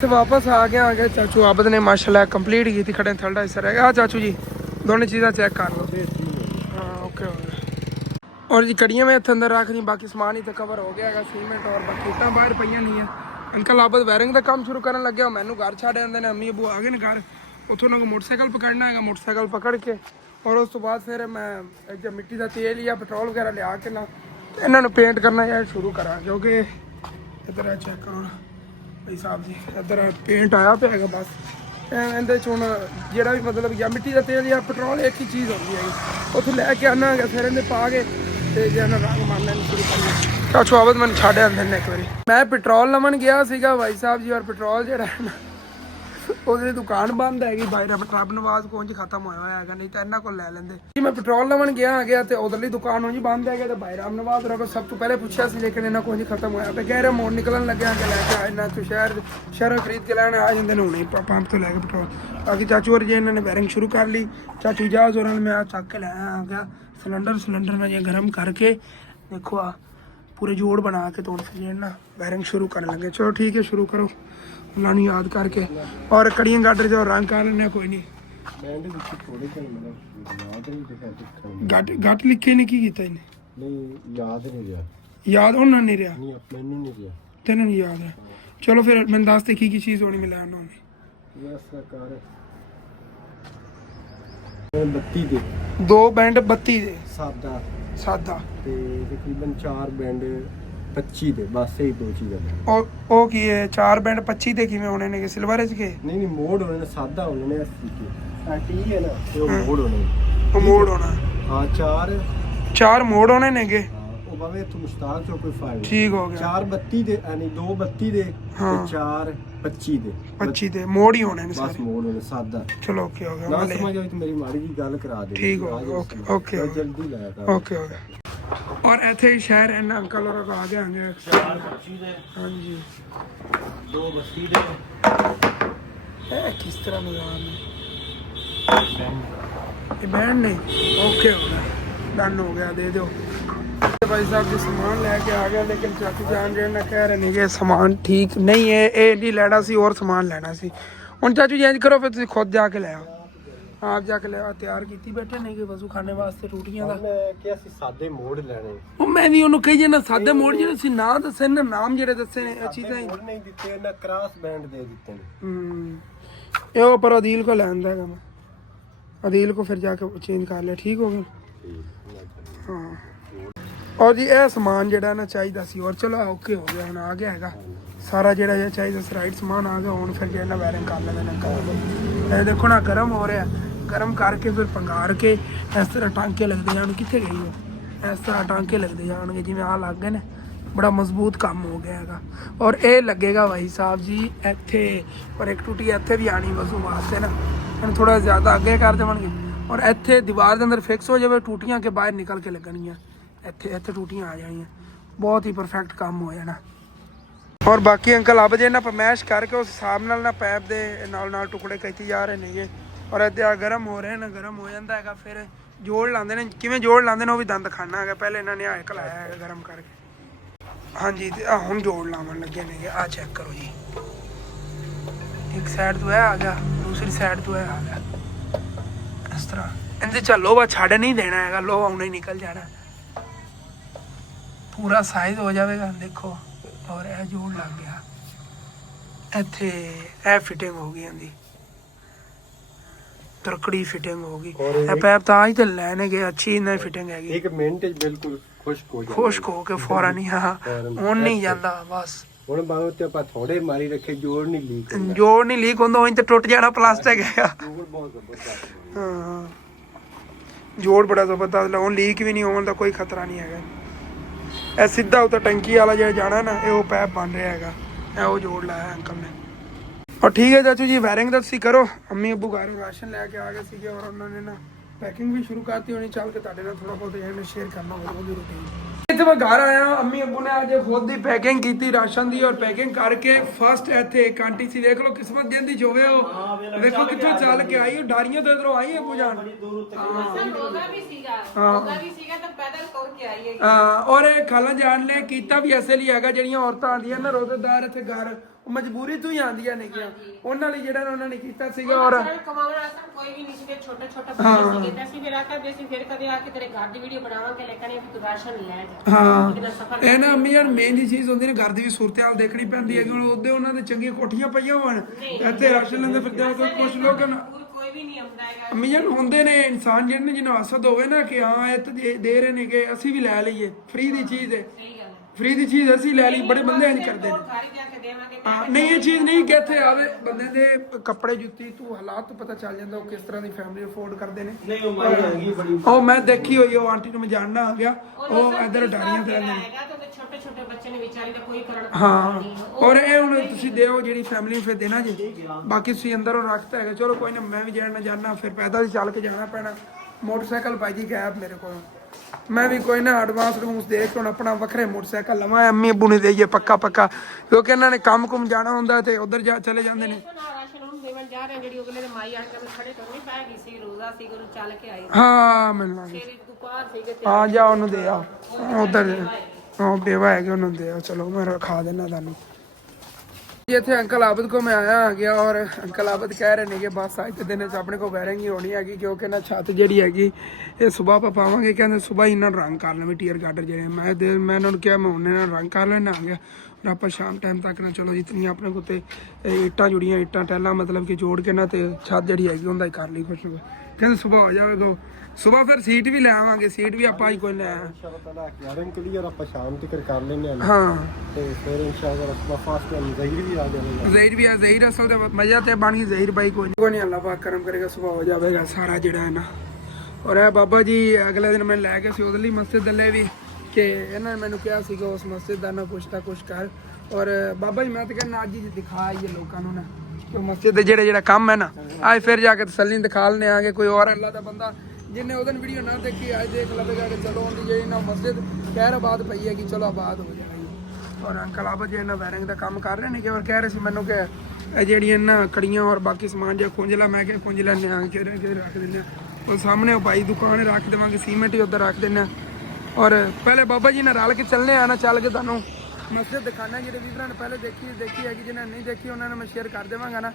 तो वापस आ गया चाचू आबद ने माशाल्लाह कंप्लीट की थी। खड़े थल्डा हिस्सा रह गया। चाचू जी दोनों चीज़ें चेक कर लो। हाँ ओके हो गया। और जी कड़ियाँ में इतने अंदर रख दी, बाकी सामान ही तो कवर हो गया है। सीमेंट और बाकी इतना बाहर पईयां नहीं है। अंकल आबद वायरिंग का काम शुरू करने लगे, मैनू घर छड़ आते हैं। अम्मी अबू आ गए घर, उतों ना मोटरसाइकिल पकड़ना है, मोटरसाइकिल पकड़ के और उस तो बाद फिर मैं जब मिट्टी का तेल या पेट्रोल वगैरह लिया के ना इन्होंने पेंट करना यार शुरू करा। क्योंकि इधर चेक करो भाई साहब जी, इधर पेंट आया पे है। बस ਇਹਦੇ 'ਚ ਹੁਣ ਜਿਹੜਾ ਵੀ ਮਤਲਬ ਜਾਂ ਮਿੱਟੀ ਦਾ ਤੇਲ ਜਾਂ ਪੈਟਰੋਲ ਇੱਕ ਹੀ ਚੀਜ਼ ਹੁੰਦੀ ਹੈਗੀ, ਉੱਥੋਂ ਲੈ ਕੇ ਆਉਣਾ ਹੈਗਾ, ਫਿਰ ਇਹਦੇ ਪਾ ਕੇ ਤੇ ਜਿਹਨਾਂ ਰੰਗ ਮਾਰਨਾ ਸ਼ੁਰੂ ਕਰਨਾ। ਚਾਚੂ ਆਬਦ ਮੈਨੂੰ ਛੱਡ ਆਉਂਦੇ ਨੇ ਇੱਕ ਵਾਰੀ। ਮੈਂ ਪੈਟਰੋਲ ਲਵਣ ਗਿਆ ਸੀਗਾ ਭਾਈ ਸਾਹਿਬ ਜੀ, ਔਰ ਪੈਟਰੋਲ ਜਿਹੜਾ ਹੈ ਨਾ ਉਹਦੀ ਦੁਕਾਨ ਬੰਦ ਹੈਗੀ। ਬਾਈ ਰੱਬ ਨਵਾਜ਼ ਕੋਲ ਖਤਮ ਹੋਇਆ ਹੈਗਾ, ਨਹੀਂ ਤਾਂ ਇਹਨਾਂ ਕੋਲ ਲੈ ਲੈਂਦੇ ਜੀ। ਮੈਂ ਪੈਟਰੋਲ ਲਵਣ ਗਿਆ ਤੇ ਉਧਰਲੀ ਦੁਕਾਨ ਜੀ ਬੰਦ ਹੈਗਾ ਤੇ ਬਾਈ ਰਾਮ ਨਵਾਜ਼ ਕੋਲ ਸਭ ਤੋਂ ਪਹਿਲੇ ਪੁੱਛਿਆ ਸੀ, ਲੇਕਿਨ ਇਹਨਾਂ ਕੋਲ ਖਤਮ ਹੋਇਆ ਪਿਆ। ਕਹਿ ਰਿਹਾ ਮੋੜ ਨਿਕਲਣ ਲੱਗਿਆ ਕਿ ਲੈ ਕੇ ਇਹਨਾਂ ਤੋਂ ਸ਼ਹਿਰੋਂ ਖਰੀਦ ਕੇ ਲੈਣ ਆ ਜਾਂਦੇ ਨੇ ਹੁਣੇ ਪੰਪ ਤੋਂ ਲੈ ਕੇ ਪੈਟਰੋਲ। ਬਾਕੀ ਚਾਚੂ ਹੋਰ ਜੇ ਇਹਨਾਂ ਨੇ ਵਾਇਰਿੰਗ ਸ਼ੁਰੂ ਕਰ ਲਈ। ਚਾਚੂ ਜਾ ਜ਼ੋਰਾਂ ਮੈਂ ਆ ਚੱਕ ਕੇ ਲੈ ਆ ਗਿਆ सिलेंडर में ये गर्म करके देखो आ पूरे जोड़ बना के तो ये ना वायरिंग शुरू करने लगे। चलो ठीक है शुरू करो लानी याद करके। और कड़ियाँ गट रहे और रंग कर लेने कोई नहीं। गट लिखे ने की कीता इन्हें याद नहीं रहा, याद होना नहीं रहा, मैनू नहीं रहा, तेन नहीं याद है। चलो फिर मैं दस की चीज़ होनी मिला उन्होंने। 2 बैंड 32 ਦੇ ਸਾਦਾ ਤੇ ਤਕਰੀਬਨ 4 ਬੈਂਡ 25 ਦੇ, ਬਸ ਇਹ 2 ਚੀਜ਼ਾਂ ਨੇ। ਉਹ ਕੀ ਹੈ 4 ਬੈਂਡ 25 ਦੇ ਕਿਵੇਂ ਹੋਣੇ ਨੇ? ਸਿਲਵਰ ਵਿੱਚ ਕੇ ਨਹੀਂ ਮੋੜ ਹੋਣੇ ਨੇ, ਸਾਦਾ ਹੋਣੇ ਨੇ। ਆ ਟੀ ਹੈ ਨਾ ਤੇ ਉਹ ਮੋੜ ਹੋਣੇ, ਉਹ ਮੋੜ ਹੋਣਾ। ਹਾਂ 4 ਮੋੜ ਹੋਣੇ ਨੇਗੇ। ਉਹ ਭਾਵੇਂ ਤੂੰ ਮੁਸ਼ਤਾਕ ਚੋਂ ਕੋਈ ਫਾਇਦਾ ਠੀਕ ਹੋ ਗਿਆ। 4 32 ਦੇ ਯਾਨੀ 2 32 ਦੇ ਤੇ 4 25 ਦੇ 25 ਦੇ ਮੋੜ ਹੀ ਹੋਣੇ ਨੇ ਬਸ ਸਾਰੇ। ਮੋੜ ਹੋਣੇ ਸਾਦਾ ਚਲੋ ਓਕੇ ਹੋ ਗਿਆ ਨਾ ਮੈਂ ਲੈ- ਸਮਝ ਆਈ ਤੇ ਮੇਰੀ ਮਾੜੀ ਜੀ ਗੱਲ ਕਰਾ ਦੇ ਠੀਕ ਹੋ ਗਿਆ, ਓਕੇ ਓਕੇ ਹੋ ਗਿਆ, ਜਲਦੀ ਲਾਇਆ ਕਰ ਓਕੇ ਹੋ ਗਿਆ। ਔਰ ਇੱਥੇ ਹੀ ਸ਼ਹਿਰ ਇਹਨਾਂ ਅੰਕਲ ਹੋਰ ਆ ਗਏ ਹੋਣਗੇ। 4 25 ਦੇ ਹਾਂਜੀ 2 32 ਦੇ ਇਹ ਕਿਸ ਤਰ੍ਹਾਂ ਬਾਜ਼ਾਰ ਨੇ ਇਹ ਬੈਂਡ ਨੇ ਓਕੇ ਹੋ ਗਿਆ ਡਨ ਹੋ ਗਿਆ ਦੇ ਦਿਓ। भाई साहब जी सामान लेके आ गया लेकिन चाचू जान जी ने कह रहे नहीं कि सामान ठीक नहीं है ये नहीं लेना सी और सामान लेना सी ਹੁਣ ਚਾਚੂ ਜੀ ਇੰਜ ਕਰੋ ਫਿਰ ਤੁਸੀਂ ਖੁਦ ਜਾ ਕੇ ਲੈ ਆਓ ਆਪ ਜਾ ਕੇ ਲੈ ਆਓ ਤਿਆਰ ਕੀਤੀ ਬੈਠੇ ਨੇ ਕਿ ਵਸੂ ਖਾਣੇ ਵਾਸਤੇ ਰੋਟੀਆਂ ਦਾ ਮੈਂ ਕਿਹਾ ਸੀ ਸਾਦੇ ਮੋੜ ਲੈਣੇ ਉਹ ਮੈਂ ਵੀ ਉਹਨੂੰ ਕਹੀ ਜੇ ਨਾ ਸਾਦੇ ਮੋੜ ਜਿਹੜੇ ਸੀ ਨਾਂ ਦੱਸੇ ਨਾ ਨਾਮ ਜਿਹੜੇ ਦੱਸੇ ਨੇ ਇਹ ਚੀਜ਼ਾਂ ਹੀ ਮੋੜ ਨਹੀਂ ਦਿੱਤੇ ਨਾ ਕ੍ਰਾਸ ਬੈਂਡ ਦੇ ਦਿੱਤੇ ਨੇ ਇਹ ਉਹ ਪਰ ਅਦੀਲ ਕੋ ਲੈਂਦਾ ਹੈਗਾ ਮੈਂ ਅਦੀਲ को फिर जाके चेंज कर लिया ठीक हो गया हाँ और जी ਇਹ ਸਮਾਨ ਜਿਹੜਾ ਨਾ ਚਾਹੀਦਾ ਸੀ ਔਰ ਚਲੋ ਓਕੇ ਹੋ ਗਿਆ ਹੁਣ ਆ ਗਿਆ ਹੈਗਾ ਸਾਰਾ ਜਿਹੜਾ ਇਹ ਚਾਹੀਦਾ ਸੀ ਰਾਈਟ ਸਮਾਨ ਆ ਗਿਆ ਹੁਣ ਫਿਰ ਜਿਹੜਾ ਵਾਇਰਿੰਗ ਕਰ ਲੈਣਾ ਨਾ ਇਹ ਦੇਖੋ ਨਾ ਗਰਮ ਹੋ ਰਿਹਾ ਗਰਮ ਕਰਕੇ ਫਿਰ ਪੰਗਾਰ ਕੇ ਇਸ ਤਰ੍ਹਾਂ ਟਾਂਕੇ ਲੱਗਦੇ ਜਾਣ ਕਿੱਥੇ ਗਈ ਉਹ ਇਸ ਤਰ੍ਹਾਂ ਟਾਂਕੇ ਲੱਗਦੇ ਜਾਣਗੇ ਜਿਵੇਂ ਆ ਲੱਗ ਗਏ ਨੇ ਬੜਾ ਮਜ਼ਬੂਤ ਕੰਮ ਹੋ ਗਿਆ ਹੈਗਾ ਔਰ ਇਹ ਲੱਗੇਗਾ ਭਾਈ ਸਾਹਿਬ ਜੀ ਇੱਥੇ ਪਰ ਇੱਕ ਟੂਟੀ ਇੱਥੇ ਵੀ ਆਣੀ ਵਸੂ ਵਾਸਤੇ ਨਾ ਇਹਨੂੰ ਥੋੜਾ ਜ਼ਿਆਦਾ ਅੱਗੇ ਕਰ ਦੇਵਾਂਗੇ ਔਰ ਇੱਥੇ ਦੀਵਾਰ ਦੇ ਅੰਦਰ ਫਿਕਸ ਹੋ ਜਾਵੇ ਟੂਟੀਆਂ ਕੇ ਬਾਹਰ ਨਿਕਲ ਕੇ ਲੱਗਣਗੀਆਂ ਇੱਥੇ ਟੂਟੀਆਂ ਆ ਜਾਣੀਆਂ ਬਹੁਤ ਹੀ ਪਰਫੈਕਟ ਕੰਮ ਹੋ ਜਾਣਾ ਔਰ ਬਾਕੀ ਅੰਕਲ ਅਬ ਜੇ ਨਾ ਪਮੈਸ਼ ਕਰਕੇ ਉਸ ਹਿਸਾਬ ਨਾਲ ਨਾ ਪੈਪ ਦੇ ਨਾਲ ਟੁਕੜੇ ਕੀਤੀ ਜਾ ਰਹੇ ਨੇਗੇ ਔਰ ਇੱਥੇ ਆ ਗਰਮ ਹੋ ਰਹੇ ਨੇ ਗਰਮ ਹੋ ਜਾਂਦਾ ਹੈਗਾ ਫਿਰ ਜੋੜ ਲਾਉਂਦੇ ਨੇ ਕਿਵੇਂ ਜੋੜ ਲਾਉਂਦੇ ਨੇ ਉਹ ਵੀ ਦੰਦ ਖਾਣਾ ਹੈਗਾ ਪਹਿਲੇ ਇਹਨਾਂ ਨੇ ਆਇਕ ਲਾਇਆ ਹੈਗਾ ਗਰਮ ਕਰਕੇ ਹਾਂਜੀ ਤੇ ਆ ਹੁਣ ਜੋੜ ਲਾਉਣ ਲੱਗੇ ਨੇਗੇ ਆ ਚੈੱਕ ਕਰੋ ਜੀ ਇੱਕ ਸਾਈਡ ਤੋਂ ਆ ਗਿਆ ਦੂਸਰੀ ਸਾਈਡ ਤੋਂ ਆ ਗਿਆ ਇਸ ਤਰ੍ਹਾਂ ਇਹਦੇ ਚੱਲੋ ਬਾ ਛੱਡ ਨਹੀਂ ਦੇਣਾ ਹੈਗਾ ਲੋ ਆਉਣਾ ਹੀ ਨਿਕਲ ਜਾਣਾ ਪੂਰਾ ਸਾਈਜ਼ ਹੋ ਜਾਵੇਗਾ ਦੇਖੋ ਔਰ ਇਹ ਜੋੜ ਲੱਗ ਗਿਆ ਇੱਥੇ ਇਹ ਫਿਟਿੰਗ ਹੋ ਗਈ ਇਹਦੀ ਤਰਕੜੀ ਫਿਟਿੰਗ ਹੋ ਗਈ ਇਹ ਪੈਪ ਤਾਂ ਹੀ ਤੇ ਲੈਣੇ ਗਏ ਅੱਛੀ ਨਾ ਫਿਟਿੰਗ ਹੈਗੀ ਇੱਕ ਮਿੰਟ ਚ ਬਿਲਕੁਲ ਖੁਸ਼ਕ ਹੋ ਕੇ ਫੌਰਨ ਹੀ ਹਾਂ ਹੁਣ ਨਹੀਂ ਜਾਂਦਾ ਬਸ ਹੁਣ ਬਾਹਰ ਤੇ ਆਪਾਂ ਥੋੜੇ ਮਾਰੀ ਰੱਖੇ ਜੋੜ ਨਹੀਂ ਲੀਕ ਹੁੰਦਾ ਜੋੜ ਨਹੀਂ ਲੀਕ ਹੁੰਦਾ ਉਹ ਤੇ ਟੁੱਟ ਜਾਣਾ ਪਲਾਸਟਿਕ ਹੈਗਾ ਜੋੜ ਬਹੁਤ ਜ਼ਬਰਦਸਤ ਹਾਂ ਜੋੜ ਬੜਾ ਜ਼ਬਰਦਸਤ ਲਾ ਹੁਣ ਲੀਕ ਵੀ ਨਹੀਂ ਹੋਣ ਦਾ ਕੋਈ ਖਤਰਾ ਨਹੀਂ ਹੈਗਾ ਇਹ ਸਿੱਧਾ ਉੱਤੇ ਟੈਂਕੀ ਵਾਲਾ ਜਿਹੜਾ ਜਾਣਾ ਨਾ ਇਹ ਉਹ ਪੈਪ ਬਣ ਰਿਹਾ ਹੈਗਾ ਇਹ ਉਹ ਜੋੜ ਲਾਇਆ ਅੰਕਲ ਨੇ ਔਰ ਠੀਕ ਹੈ ਚਾਚੂ ਜੀ ਵਾਇਰਿੰਗ ਦਾ ਤੁਸੀਂ ਕਰੋ ਅੰਮੀ ਅੱਬੂ ਘਰੋਂ ਰਾਸ਼ਨ ਲੈ ਕੇ ਆ ਗਏ ਸੀਗੇ ਔਰ ਉਹਨਾਂ ਨੇ ਨਾ ਪੈਕਿੰਗ ਵੀ ਸ਼ੁਰੂ ਕਰਤੀ ਹੋਣੀ ਚੱਲ ਕੇ ਤੁਹਾਡੇ ਨਾਲ ਥੋੜਾ ਬਹੁਤ ਇਹਨੇ ਸ਼ੇਅਰ ਕਰਨਾ ਹੋਵੇ ਉਹਦੀ ਰੂਟੀਨ ਇੱਥੇ ਮੈਂ ਘਰ ਆਇਆ ਅੰਮੀ ਅੱਬੂ ਨੇ ਅੱਜ ਖੁਦ ਦੀ ਪੈਕਿੰਗ ਕੀਤੀ ਰਾਸ਼ਨ ਦੀ ਔਰ ਪੈਕਿੰਗ ਕਰਕੇ ਫਸਟ ਇੱਥੇ ਇੱਕ ਆਂਟੀ ਸੀ ਦੇਖ ਲਓ ਕਿਸਮਤ ਜਿੰਦੀ ਜੋਵੇ ਉਹ ਦੇਖੋ ਕਿੱਥੋਂ ਚੱਲ ਕੇ ਆਈ ਉਹ ਡਾਰੀਆਂ ਤੋਂ ਇਧਰੋਂ ਆਈ ਅੱਬੂ ਜਾਨ ਉਹਦਾ ਵੀ ਸੀਗਾ ਤਾਂ ਪੈਦਲ ਤੁਰ ਕੇ ਆਈ ਹੈ ਔਰ ਇਹ ਖਾਲਾ ਜਾਣ ਲੈ ਕੀਤਾ ਵੀ ਐਸੇ ਲਈ ਹੈਗਾ ਜਿਹੜੀਆਂ ਔਰਤਾਂ ਆਉਂਦੀਆਂ ਨਾ ਰੋਜ਼ੇਦਾਰ ਇੱਥੇ ਘਰ ਉਹ ਮਜਬੂਰੀ ਤੋਂ ਹੀ ਆਉਂਦੀਆਂ ਨੇਗੀਆਂ ਉਹਨਾਂ ਲਈ ਜਿਹੜਾ ਉਹਨਾਂ ਨੇ ਕੀਤਾ ਸੀਗਾ ਔਰ ਕਮਾਉਣ ਵਾਲਾ ਕੋਈ ਵੀ ਨਹੀਂ ਸੀ ਛੋਟੇ ਛੋਟੇ ਬੱਚੇ ਸੀਗੇ ਤਾਂ ਅਸੀਂ ਫਿਰ ਆਖਿਆ ਵੀ ਅਸੀਂ ਫਿਰ ਕਦੇ ਆ ਕੇ ਤੇਰੇ ਘਰ ਦੀ ਵੀਡੀਓ ਬਣਾਵਾਂਗੇ ਲੇਕਿਨ ਇਹ ਤੂੰ ਰਾਸ਼ਨ ਲੈ ਜਾ ਹਾਂ ਇਹ ਨਾ ਅੰਮੀ ਜਾਨ ਮੇਨ ਦੀ ਚੀਜ਼ ਹੁੰਦੀ ਨੇ ਘਰ ਦੀ ਵੀ ਸੂਰਤ-ਹਾਲ ਦੇਖਣੀ ਪੈਂਦੀ ਹੈ ਕਿ ਹੁਣ ਉਹਦੇ ਉਹਨਾਂ ਦੇ ਚੰਗੀਆਂ ਕੋਠੀਆਂ ਪਈਆਂ ਹੋਣ ਇੱਥੇ ਰਾਸ਼ਨ ਲੈਂਦੇ ਫਿਰਦੇ ਹੋ ਤਾਂ ਕੁਝ ਲੋਕ ਕੋਈ ਵੀ ਨਹੀਂ ਆਉਂਦਾ ਹੈਗਾ ਅੰਮੀ ਜਾਨ ਹੁੰਦੇ ਨੇ ਇਨਸਾਨ ਜਿਹੜੇ ਨੇ ਜਿਹਨੂੰ ਹਸਦ ਹੋਵੇ ਨਾ ਕਿ ਹਾਂ ਇਹ ਤਾਂ ਦੇ ਰਹੇ ਨੇ ਕਿ ਅਸੀਂ ਵੀ ਲੈ ਲਈਏ ਫ੍ਰੀ ਦੀ ਚੀਜ਼ ਹੈ ਸਹੀ ਗੱਲ ਹੈ ਫ੍ਰੀ ਦੀ ਚੀਜ਼ ਅਸੀਂ ਲੈ ਲਈ ਬੜੇ ਬੰਦੇ ਇੰਜ ਕਰਦੇ ਨੇ ਘਰ ਜਾ ਕੇ ਦੇਵਾਂਗੇ ਹਾਂ ਨਹੀਂ ਇਹ ਚੀਜ਼ ਨਹੀਂ ਕਿ ਇੱਥੇ ਆਵੇ ਬੰਦੇ ਦੇ ਕੱਪੜੇ ਜੁੱਤੀ ਤੂੰ ਹਾਲਾਤ ਤੋਂ ਪਤਾ ਚੱਲ ਜਾਂਦਾ ਉਹ ਕਿਸ ਤਰ੍ਹਾਂ ਦੀ ਫੈਮਿਲੀ ਅਫੋਰਡ ਕਰਦੇ ਨੇ ਨਹੀਂ ਉਹ ਮਾਰੀ ਹੈਗੀ ਬੜੀ ਉਹ ਮੈਂ ਦੇਖੀ ਹੋਈ ਉਹ ਆਂਟੀ ਨੂੰ ਮੈਂ ਜਾਣਨਾ ਆ ਗਿਆ ਉਹ ਇਧਰ ਡਾਰੀਆਂ ਤੇ ਰਹਿੰਦੇ ਨੇ ਹੈਗਾ ਤਾਂ ਛੋਟੇ ਛੋਟੇ ਬੱਚੇ ਨੇ ਵਿਚਾਰੀ ਦਾ ਕੋਈ ਕਰਨ ਹਾਂ ਔਰ ਇਹ ਹੁਣ ਤੁਸੀਂ ਦਿਓ ਜਿਹੜੀ ਫੈਮਿਲੀ ਨੂੰ ਫਿਰ ਦੇਣਾ ਜੀ ਬਾਕੀ ਤੁਸੀਂ ਅੰਦਰ ਉਹ ਰੱਖਤਾ ਹੈਗਾ ਚਲੋ ਕੋਈ ਨਾ ਮੈਂ ਵੀ ਜਾਣਾ ਫਿਰ ਪੈਦਲ ਚੱਲ ਕੇ ਜਾਣਾ ਪੈਣਾ ਮੋਟਰਸਾਈਕਲ ਭਾਈ ਜੀ ਗੈਪ ਮੇਰੇ ਕੋਲ ਮੈਂ ਵੀ ਕੋਈ ਨਾ ਐਡਵਾਂਸ ਦੇ ਕੇ ਹੁਣ ਆਪਣਾ ਵੱਖਰੇ ਮੋਟਰਸਾਈਕਲ ਲਵਾਂ ਅੰਮੀ ਅੱਬੂ ਨੇ ਦੇਈਏ ਪੱਕਾ ਕਿਉਂਕਿ ਇਹਨਾਂ ਨੇ ਕੰਮ ਜਾਣਾ ਹੁੰਦਾ ਤੇ ਉਧਰ ਚਲੇ ਜਾਂਦੇ ਨੇ ਰਾਸ਼ਨ ਨੂੰ ਦੇਵਣ ਜਾ ਰਹੇ ਜਿਹੜੀ ਅਗਲੇ ਦੇ ਮਾਈ ਆ ਕੇ ਖੜੇ ਕਰਨੀ ਪੈ ਗਈ ਸੀ ਰੋਜ਼ਾ ਸੀ ਗੁਰੂ ਚੱਲ ਕੇ ਆਈ ਹਾਂ ਮਿਲਣਗੇ ਤੇਰੀ ਦੁਕਾਨ ਸੀਗੇ ਤੇ ਹਾਂ ਜਾ ਉਹਨੂੰ ਦੇ ਆ ਉਧਰ ਹਾਂ ਬੇਵਾ ਹੈਗੇ ਉਹਨੂੰ ਦੇ ਆ ਚਲੋ ਮੈਂ ਰਖਾ ਦੇਣਾ ਤੁਹਾਨੂੰ ਜੀ ਇੱਥੇ ਅੰਕਲ ਆਬਦ ਕੋ ਮੈਂ ਆ ਗਿਆ ਔਰ ਅੰਕਲ ਆਬਦ ਕਹਿ ਰਹੇ ਨੇ ਕਿ ਬਸ ਅੱਜ ਦੇ ਦਿਨ ਚ ਆਪਣੇ ਕੋ ਵਾਇਰਿੰਗ ਹੀ ਹੋਣੀ ਹੈਗੀ ਕਿਉਂਕਿ ਨਾ ਛੱਤ ਜਿਹੜੀ ਹੈਗੀ ਇਹ ਸਵੇਰ ਆਪਾਂ ਪਾਵਾਂਗੇ ਕਹਿੰਦੇ ਸਵੇਰ ਹੀ ਨਾਲ ਰੰਗ ਕਰ ਲਵੇਂ ਟੀਅਰ ਗਾਰਡਰ ਜਿਹੜੇ ਮੈਂ ਇਹਨਾਂ ਨੂੰ ਕਿਹਾ ਮੈਂ ਉਹਨੇ ਨਾਲ ਰੰਗ ਕਰ ਲੈਣਾ ਆ ਗਿਆ ਔਰ ਆਪਾਂ ਸ਼ਾਮ ਟਾਈਮ ਤੱਕ ਨਾ ਚਲੋ ਜਿਤਨੀ ਆਪਣੇ ਕੋਲ ਤੇ ਇੱਟਾਂ ਜੁੜੀਆਂ ਇੱਟਾਂ ਟੈਲਾਂ ਮਤਲਬ ਕਿ ਜੋੜ ਕੇ ਨਾ ਤੇ ਛੱਤ ਜਿਹੜੀ ਹੈਗੀ ਉਹਦਾ ਹੀ ਕਰ ਲਈ ਕੁਛ ਕਹਿੰਦੇ ਸਵੇਰ ਹੋ ਜਾਵੇਗਾ ਸਵੇਰ ਫਿਰ ਸੀਟ ਵੀ ਲੈ ਆਵਾਂਗੇ ਸੀਟ ਵੀ ਆਪਾਂ ਹੀ ਕੋਈ ਲੈ ਆਇਆ ਇਨਸ਼ਾਅੱਲਾ ਯਾਰਨ ਕਲੀਅਰ ਆਪਾਂ ਸ਼ਾਮ ਤੱਕ ਕਰ ਲੈਣੇ ਆ ਹਾਂ ਤੇ ਫਿਰ ਇਨਸ਼ਾਅੱਲਾ ਆਪਾਂ ਫਾਸਟ ਟਾਈਮ ਜ਼ਹੀਰ ਵੀ ਆ ਜਾਵੇਗਾ ਜ਼ਹੀਰ ਵੀ ਆ ਜ਼ਹੀਰ ਅਸਲ ਤੇ ਮਜ਼ਾ ਤੇ ਬਣ ਗਈ ਜ਼ਹੀਰ ਬਾਈ ਕੋਈ ਨਹੀਂ ਅੱਲਾਹ ਪਾਕ ਕਰਮ ਕਰੇਗਾ ਸਵੇਰ ਹੋ ਜਾਵੇਗਾ ਸਾਰਾ ਜਿਹੜਾ ਹੈ ਨਾ ਔਰ ਇਹ ਬਾਬਾ ਜੀ ਅਗਲੇ ਦਿਨ ਮੈਂ ਲੈ ਕੇ ਸੀ ਉਹਦੇ ਲਈ ਮਸਜਿਦ ਲੈ ਵੀ ਕਿ ਇਹਨਾਂ ਨੇ ਮੈਨੂੰ ਕਿਹਾ ਸੀਗਾ ਉਸ ਮਸਜਿਦ ਦਾ ਨਾ ਕੁਛ ਤਾਂ ਕੁਛ ਕਰ ਔਰ ਬਾਬਾ ਜੀ ਮੈਂ ਤਾਂ ਕਹਿੰਦਾ ਅੱਜ ਹੀ ਦਿਖਾ ਆਈਏ ਲੋਕਾਂ ਨੂੰ ਨਾ ਕਿ ਮਸਜਿਦ ਦੇ ਜਿਹੜਾ ਕੰਮ ਹੈ ਨਾ ਅੱਜ ਫਿਰ ਜਾ ਕੇ ਤਸੱਲੀ ਦਿਖਾ ਲੈਣੇ ਆਗੇ। ਕੋਈ ਹੋਰ ਅੱਲਾ ਦਾ ਬੰਦਾ ਜਿਹਨੇ ਉਹਦਨ ਵੀਡੀਓ ਨਾ ਦੇਖੀ ਅੱਜ ਦੇਖ ਲਵੇਗਾ ਕਿ ਚਲੋ ਉਹਦੀ ਜਿਹੜੀ ਨਾ ਮਸਜਿਦ ਖੈਰ ਆਬਾਦ ਪਈ ਹੈ ਕਿ ਚਲੋ ਆਬਾਦ ਹੋ ਜਾਏਗੀ। ਔਰ ਅੰਕਲ ਆਬਾ ਜੀ ਇਹਨਾਂ ਵਾਇਰਿੰਗ ਦਾ ਕੰਮ ਕਰ ਰਹੇ ਨੇ ਕਿ ਔਰ ਕਹਿ ਰਹੇ ਸੀ ਮੈਨੂੰ ਕਿ ਇਹ ਜਿਹੜੀਆਂ ਨਾ ਕੜੀਆਂ ਔਰ ਬਾਕੀ ਸਮਾਨ ਜਿਹਾ ਖੁੰਝਲਾ ਮੈਂ ਕਿਹਾ ਖੁੰਝ ਲੈਂਦੇ ਆ ਕਿਧਰੇ ਰੱਖ ਦਿੰਦੇ ਆ। ਉਹ ਸਾਹਮਣੇ ਭਾਈ ਦੁਕਾਨ ਰੱਖ ਦੇਵਾਂਗੇ ਸੀਮੈਂਟ ਹੀ ਉੱਧਰ ਰੱਖ ਦਿੰਦੇ ਆ। ਔਰ ਪਹਿਲੇ ਬਾਬਾ ਜੀ ਨਾਲ ਰਲ ਕੇ ਚੱਲਨੇ ਆ ਨਾ ਚੱਲ ਕੇ ਤੁਹਾਨੂੰ ਮਸਜਿਦ ਦਿਖਾਣਾ ਜਿਹੜੇ ਵੀਰਾਂ ਨੇ ਪਹਿਲੇ ਦੇਖੀ ਹੈਗੀ ਜਿਹਨਾਂ ਨਹੀਂ ਦੇਖੀ ਉਹਨਾਂ ਨੂੰ ਮੈਂ ਸ਼ੇਅਰ ਕਰ ਦੇਵਾਂਗਾ ਨਾ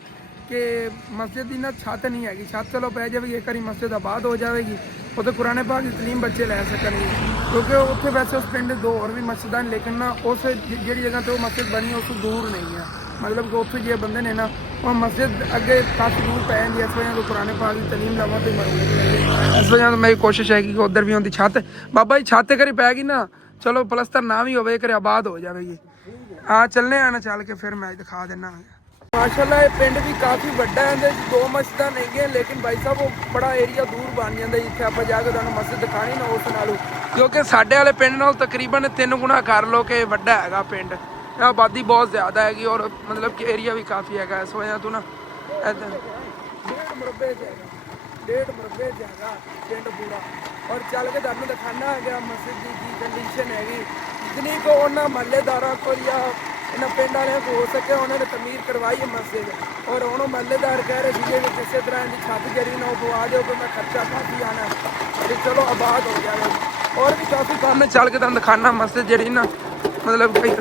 ਕਿ ਮਸਜਿਦ ਦੀ ਨਾ ਛੱਤ ਨਹੀਂ ਹੈਗੀ। ਛੱਤ ਚਲੋ ਪੈ ਜਾਵੇਗੀ ਇੱਕ ਵਾਰੀ ਮਸਜਿਦ ਆਬਾਦ ਹੋ ਜਾਵੇਗੀ ਉੱਥੇ ਕੁਰਾਨ ਪਾਕ ਦੀ ਤਾਲੀਮ ਬੱਚੇ ਲੈ ਸਕਣਗੇ ਕਿਉਂਕਿ ਉੱਥੇ ਵੈਸੇ ਉਸ ਪਿੰਡ ਦੋ ਹੋਰ ਵੀ ਮਸਜਿਦਾਂ ਨੇ ਲੇਕਿਨ ਨਾ ਉਸ ਜਿਹੜੀ ਜਗ੍ਹਾ ਤੇ ਉਹ ਮਸਜਿਦ ਬਣੀ ਉਸ ਤੋਂ ਦੂਰ ਨਹੀਂ ਹੈ। ਮਤਲਬ ਕਿ ਉੱਥੇ ਜੇ ਬੰਦੇ ਨੇ ਨਾ ਉਹ ਮਸਜਿਦ ਅੱਗੇ ਕਾਫੀ ਦੂਰ ਪੈ ਜਾਂਦੀ ਹੈ। ਇਸ ਵਜ੍ਹਾ ਤੋਂ ਕੁਰਾਨ ਪਾਕ ਦੀ ਤਾਲੀਮ ਲਵਾਂ ਤੇ ਮਰੂੰਗੇ। ਇਸ ਵਜ੍ਹਾ ਤੋਂ ਮੇਰੀ ਕੋਸ਼ਿਸ਼ ਹੈ ਕਿ ਉੱਧਰ ਵੀ ਹੁੰਦੀ ਛੱਤ ਬਾਬਾ ਜੀ ਛੱਤ ਕਰੀ ਪੈ ਗਈ ਨਾ ਚਲੋ ਪਲਸਤਰ ਨਾ ਵੀ ਹੋਵੇ ਕਰੇ ਆਬਾਦ ਹੋ ਜਾਵੇਗੀ। ਹਾਂ ਚੱਲਨੇ ਆ ਨਾ ਚੱਲ ਕੇ ਫਿਰ ਮੈਂ ਦਿਖਾ ਦੇਣਾ। ਮਾਸ਼ਾਅੱਲਾ ਇਹ ਪਿੰਡ ਵੀ ਕਾਫੀ ਵੱਡਾ ਹੈ। ਇਹਦੇ ਦੋ ਮਸਜਿਦਾਂ ਨਹੀਂ ਗਏ ਲੇਕਿਨ ਭਾਈ ਸਾਹਿਬ ਉਹ ਬੜਾ ਏਰੀਆ ਦੂਰ ਬਣ ਜਾਂਦਾ ਜਿੱਥੇ ਆਪਾਂ ਜਾ ਕੇ ਤੁਹਾਨੂੰ ਮਸਜਿਦ ਦਿਖਾਣੀ ਨਾ ਉਸ ਨਾਲੋਂ ਕਿਉਂਕਿ ਸਾਡੇ ਵਾਲੇ ਪਿੰਡ ਨਾਲ ਤਕਰੀਬਨ 3 ਗੁਣਾ ਕਰ ਲਓ ਕਿ ਵੱਡਾ ਹੈਗਾ ਪਿੰਡ। ਆਬਾਦੀ ਬਹੁਤ ਜ਼ਿਆਦਾ ਹੈਗੀ ਔਰ ਮਤਲਬ ਕਿ ਏਰੀਆ ਵੀ ਕਾਫੀ ਹੈਗਾ। ਇਸ ਵਜ੍ਹਾ ਤੋਂ ਨਾ ਇੱਦਾਂ 1.5 ਮੁਰੱਬੇ 'ਚ ਹੈਗਾ ਪਿੰਡ ਪੂਰਾ। ਔਰ ਚੱਲ ਕੇ ਤੁਹਾਨੂੰ ਦਿਖਾਣਾ ਹੈਗਾ ਮਸਜਿਦ ਦੀ ਕੀ ਕੰਡੀਸ਼ਨ ਹੈਗੀ ਜਿਤਨੀ ਕੋ ਉਹਨਾਂ ਮਹੱਲੇਦਾਰਾਂ ਕੋਲ ਜਾਂ ਇਹਨਾਂ ਪਿੰਡ ਵਾਲਿਆਂ ਕੋਲ ਹੋ ਸਕੇ ਉਹਨਾਂ ਨੇ ਤਮੀਰ ਕਰਵਾਈ ਹੈ ਮਸਜਿਦ। ਔਰ ਹੁਣ ਉਹ ਮਹੱਲੇਦਾਰ ਕਹਿ ਰਹੇ ਸੀਗੇ ਵੀ ਕਿਸੇ ਤਰ੍ਹਾਂ ਦੀ ਛੱਤ ਜਿਹੜੀ ਨਾ ਉਹ ਪਵਾ ਦਿਓ ਕਿ ਮੈਂ ਖਰਚਾ ਕਾਫੀ ਆਣਾ ਤੇ ਚਲੋ ਆਬਾਦ ਹੋ ਜਾਵੇ। ਔਰ ਵੀ ਕਾਫੀ ਕੰਮ ਚੱਲ ਕੇ ਤੁਹਾਨੂੰ ਦਿਖਾਣਾ ਮਸਜਿਦ ਜਿਹੜੀ ਨਾ ਮਤਲਬ ਕਿ